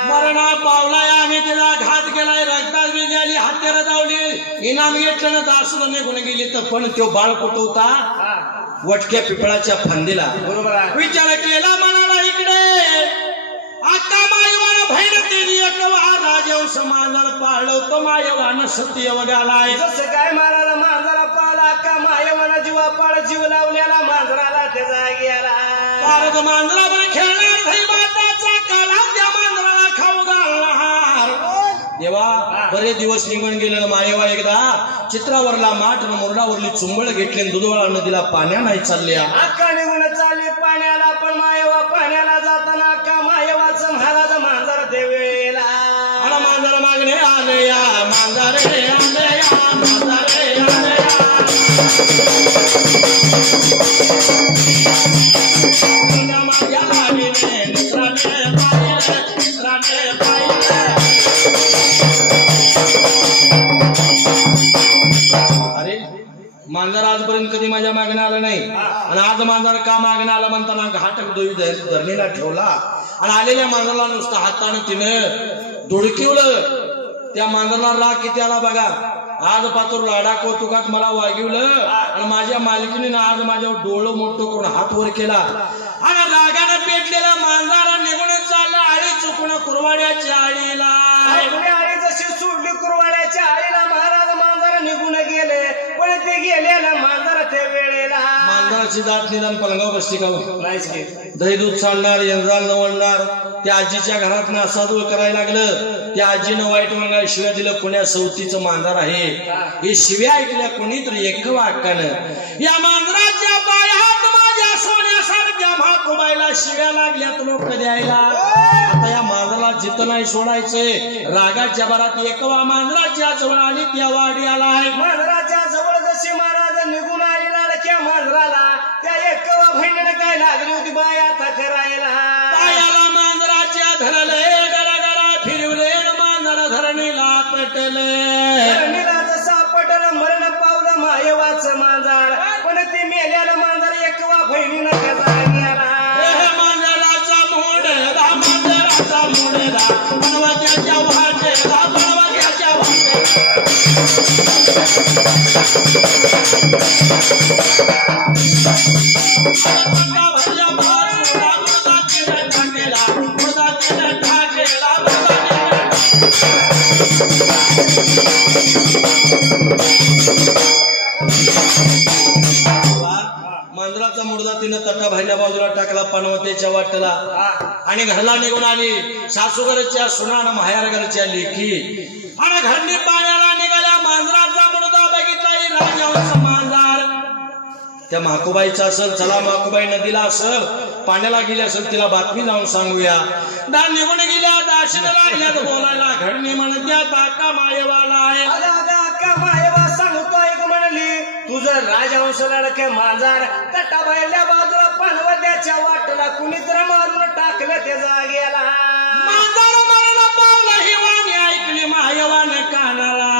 मरणा पावलाय आणि त्याला घात केलाय. रक्तात गेली, हत्यार दावली, इनाम घेतलं ना दासून निघून गेली. तर पण तो बाळ कुठं होता? वटक्या पिपळाच्या फांदीला. बरोबर आहे. विचार केला मनाला इकडे, आता मायवान भैर केली राजवंश मांजर पाळलं तो मायवान सत्य वगालाय. जसं काय महाराज मांजरा पाळला का मायवान जीवा पाळ जीव लावलेला मांजराला त्याचा गेला. भारत मांजरावर खेळणार धैवाताचा काला त्या मांजराला खाऊ घालणार. देवा बरे दिवस निघून गेले. मायवा एकदा चित्रावरला माठ मुरडावरली चुंबळ घेतली, दुधवळा नदीला पाण्या नाही चालल्या. अक्का निघून चालली पाण्याला, पण मायवा पाण्याला जाताना अक्का मायवाचं महाराज मांजर देवेला. मांजर मागणे आले या, मांजरे आले या, मांजरे आले या. माझ्या मागीने निसराने पाहिले, निसराने पाहिले. अरे मांजर आजपर्यंत कधी माझ्या मागणे आलं नाही, आणि आज मांजर का मागणे आला म्हणताना घाट धरणीला ठेवला. आणि आलेल्या मांजराला नुसतं हाताने तिनं धुडकिवलं. त्या मांजराला राग किती आला बघा. आज पातूर लाडा कौतुकात मला वागिवलं, आणि माझ्या मालकीने आज माझ्यावर डोळं मोठं करून हात वर केला. आणि रागाने पेटलेला मांजरा निघून चालला आळी चुकून कुरवाड्याच्या आळीला. आळी जशी सोडली कुरवाड्याच्या आळीला महाराज मांजर निघून गेले, पण ते गेलेला मांजर त्या वेळेला. मांजरा मांजराची जात निदान पलंगाव बसती का? नाहीच की. दही दूध सांडणार, यंत्राल नवडणार. त्या आजीच्या घरात नासादूळ करायला लागलं. त्या आजीनं वाईट मंगाळ शिव्या दिलं, पुण्या सवतीचं मांजर आहे. हे शिव्या ऐकल्या कोणी तर एक वाक्यानं, या मांजराच्या पायात माझ्या सोन्यासारख्या म्हाकोबाईला शिव्या लागल्यात लोक द्यायला. आता या मांजराला जिथं नाही सोडायचंय. रागाच्या भरात एकवा मांजराच्या जवळ आणि त्या वाडी आलाय. मांजराच्या जवळ जशी महाराज निघून आली लाडक्या मांजराला, त्या एकवा बहिणीने काय लागली होती बाय आता करायला. पायाला मांजराच्या धरले, गरागरा फिरवले, मांजर धरणीला पटले. धरणीला जसा पटल मरण पावलं मायवाचं मांजर, पण ती मेल्याला मांजर एकवा बहिणीनं कसा गेला. मांजराचा मोडला, मांजराचा मोडला, बनवाच्या वाटेला, बनवाच्या वाटेला. मांजराचा मुर्दा तिनं तटा भाईल्या बाजूला टाकला, पनवतेच्या वाटेला, आणि घरला निघून आली. सासूघरच्या सुनान माहेरघरच्या लेखी, आणि घरनी पाण्याला निघाल्या. मांजराचा मुर्दा बघितला, राजांच मांजर त्या म्हाकोबाईचा असेल. चला म्हाकोबाई नदीला असेल, पाण्याला गेली असेल, तिला बातमी जाऊन सांगूया. दान निघून गेल्या, दाशीला लागल्यात बोलायला. घरनी म्हणत्या ताका मायवाला आहे. अक्का मायवा सांगतो ऐक म्हणली, तुझं राजहंस लाडके मांजर तटाबाईल्या बाजूला पनवत्याच्या वाटला कुणीतरी मारून टाकलं त्या जागेला. मांजर मरण पावलं ही वाणी ऐकली मायवाने कानाला.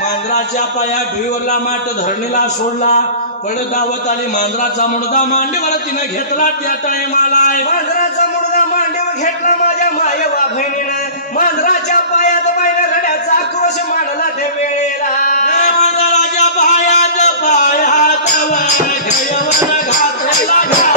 मांजराच्या पाया ढुईवरला माट धरणीला सोडला. पड दावत आली मांजराचा मुडदा मांडीवर तिनं घेतला. त्या टायमाला मांजराचा मुडदा मांडीवर घेतला माझ्या मायवा बहिणीनं. मांजराच्या पायात बाईनं रड्याचा आक्रोश मांडला त्या वेळेला. मांजराच्या पायात घातलेला घात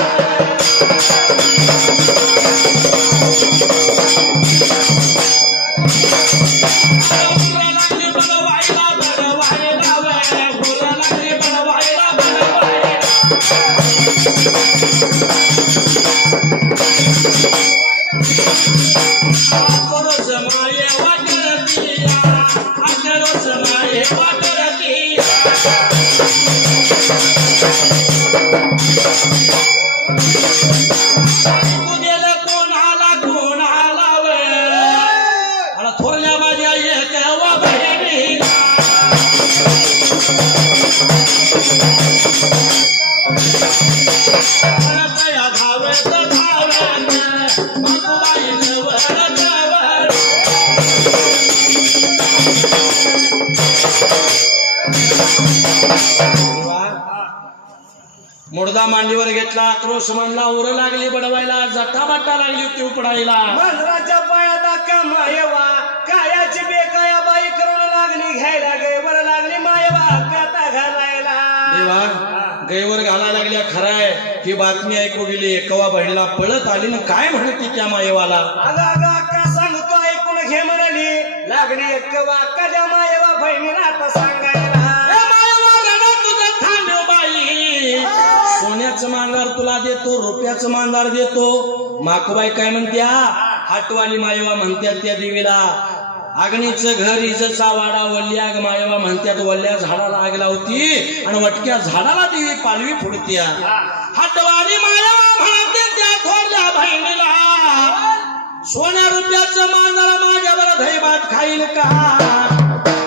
थोरल्या माझ्या येत्या बहिणी धावत धावत मुडदा मांडीवर घेतला. आक्रोश म्हणला, उर लागली बडवायला, जटाबाटा लागली ती उपडायला. मांजराच्या पायात अक्का मायवा कायाची बेकाया बाई करून लागली घ्यायला. गैवर लागली मायवा काता घालायला. देवा गैवर घालायला लागल्या. खराय ही बातमी ऐकू गेली. एकवा बहिणीला पळत आली ना काय म्हणते त्या मायवाला. अगं अक्का सांगतो ऐकून घे म्हणाली. लागली एकवा अक्काच्या मायवा बहिणीला आता सांगायला. सोन्याचं मांजर तुला देतो, रुपयाचं मांजर देतो. माकोबाई काय म्हणत्या, हाटवाली मायवा म्हणत्या त्या देवीला. आगणीचं घर इजचा वाडा वल्याग मायवा म्हणत्यात. वल्ल्या झाडाला आग लावती आणि वटक्या झाडाला देवी पालवी फुडत्या. हाटवाली मायवा म्हणते त्या थोरल्या बहिणीला, सोन्या रुपयाचं मांजर माझ्यावर दहीभात खाईल का,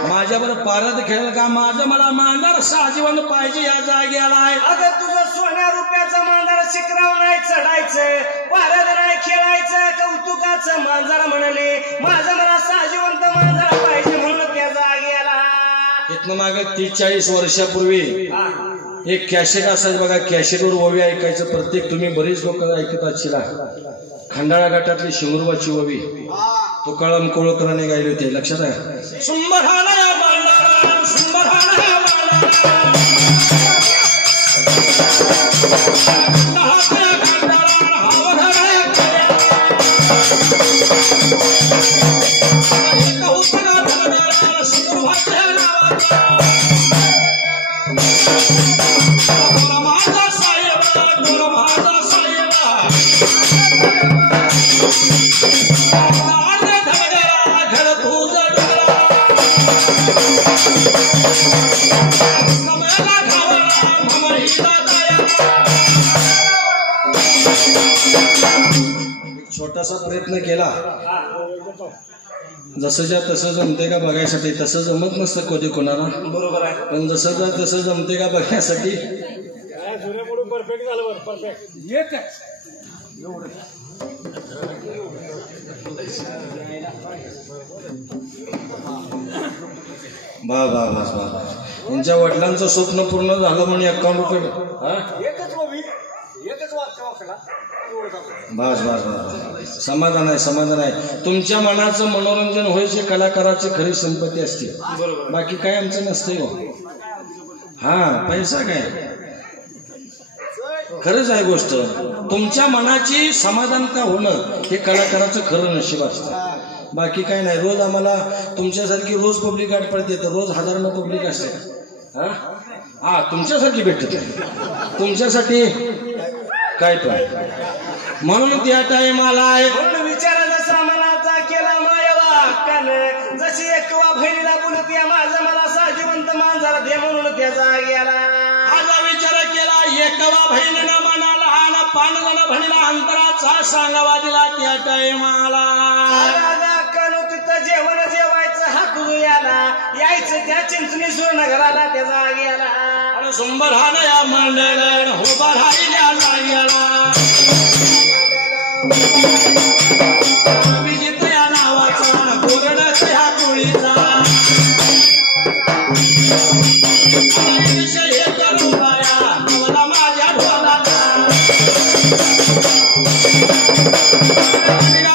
माझ्यावर पारद खेळ का, माझं मला मांजर साजीवन पाहिजे या जाग्याला. अगं तुझं सोन्या रुपयाचं मांजर शिकराव नाही चढायचं, पारद नाही खेळायचं, कौतुकाचं मांजर म्हणले. माझं मला साजीवंत मांजर पाहिजे म्हणून त्या जाग्याला. इथनं माग 30-40 वर्षापूर्वी एक कॅसेट असायचं बघा. कॅसेटवर ओवी ऐकायचं. प्रत्येक तुम्ही बरीच लोक ऐकत असशीला. खंडाळा गटातली शिंगरुबाची ओवी तो कळम कोळकराने गायली होती. लक्षात आहे. सुंबराला मांडा, सुंबराला मांडा, माझा समयाला घावला ममरीला दया. एक छोटासा प्रयत्न केला, जसंच्या तसं जमते का बघायसाठी. तसं जमत नसतं कधी कोणाला, बरोबर आहे. पण जसं तसं जमते का बघण्यासाठी. परफेक्ट झालं बरं, परफेक्ट येत बा बा बस बा. यांच्या वडिलांचं स्वप्न पूर्ण झालं म्हणून 51 रुपये. एकच मूवी एकच वाचला. बस बस बस, समाधान आहे, समाधान आहे. तुमच्या मनाचं मनोरंजन व्हायचे कलाकाराची खरी संपत्ती असते. बाकी काय आमचं नसते हो. हा, पैसा काय खरंच आहे गोष्ट. तुमच्या मनाची समाधानता होणं हे कलाकाराचं खरं नशीब असतं. बाकी काय नाही. रोज आम्हाला तुमच्यासारखी रोज पब्लिक गाठ पडते, तर रोज हजारांना पब्लिक असते. हा हा, तुमच्यासारखी भेटत आहे, तुमच्यासाठी काय पण. म्हणून त्या टायमाला म्हणून विचारानं सामनाचा केला मायवा हक्कानं. जशी एकवा बहिणीला बोलत्या माझं मला साजिवंत मांजर दे म्हणून त्याचा गेला. माझा विचार केला एकवा बहिणीनं मना लहान पांडवन बहिणीला अंतराचा सांगावा दिला. त्या टायमाला तिथं जेवण जेवायचं हात याला यायचं त्या चिंचणी सुवर्णघराला त्याचा गेला. आणि सुंभरानं या मंडळ उभा राहिल्या लागला. विजित या नावाचा कोरडच ह्या कोळीचा. विषय करू बाया नवला माझ्या ढोलाचा.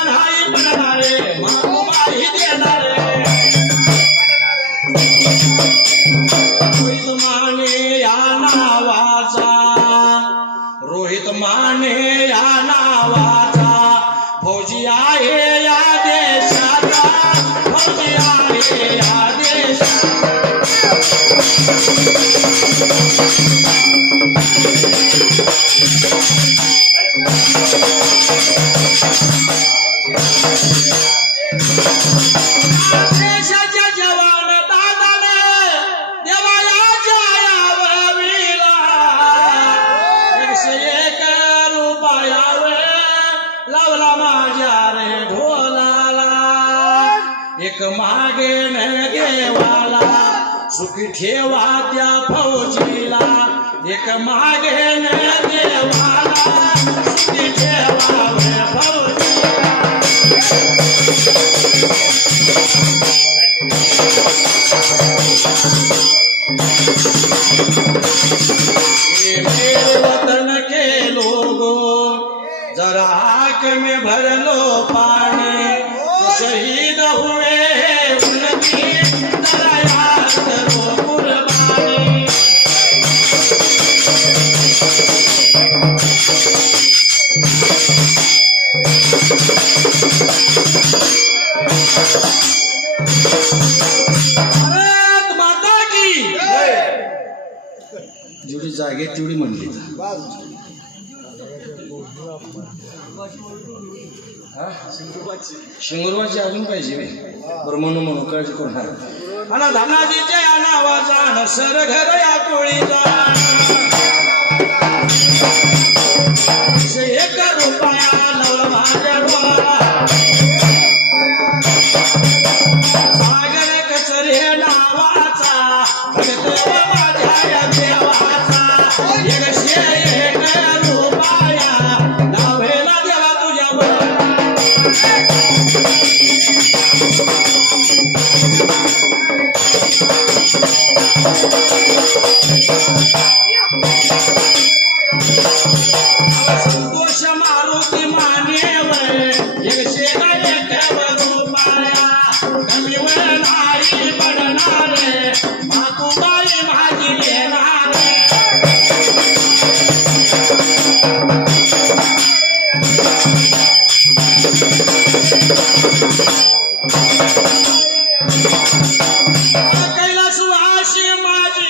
हाई पडणारे माही देणारे. रोहित माने या नावाचा, रोहित माने या नावाचा फौजी आहे या देशाचा. फौजी आहे या देशाचा. देशाच्या जवान दादाने देवाच्या यावळीला 101 रुपयावर लावला माझ्या रे ढोलाला. एक मागे न देवाला सुखी ठेवा त्या फौजीला. एक मागे न देवाला सुखी ठेवा फौजीला. मेरे वतन के लोगों जरा आँख में भर लो पानी. शहीद हुए उनकी जरा याद करो कुर्बानी. भारत माता की जेवढी जागे तेवढी म्हणली. शिंगुरवाची अजून पाहिजे बरं, म्हणू काळजी करू नका. आणि धनाजीच्या या नावाचा सर घर या कोळीचा. 101 रुपया लावला माझ्या ढोलाला. सागर कचरे नावाचा भक्त माझ्या या देवाचा. 101 रुपया लावेला देवा तुझ्यावर. संतोष मारुती मानेवर 101 रुपया कमीवर नाही पडणारे. मातुबाई माझी घेणारे. कैलासवासी माझी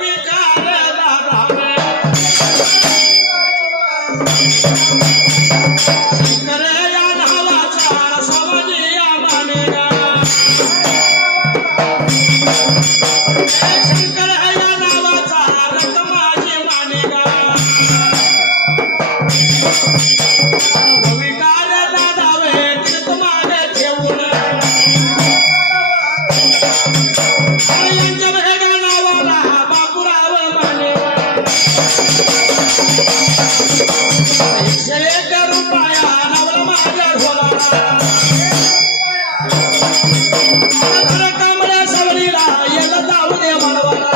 विकार दादा. शंकर या नावाचा समज या मानेगा. यांच्या भेगा नावाला बापूराव माने 101 रुपया नावला माझ्या ढोला कांबळ्या सावलीला याला जाऊ दे मानवाला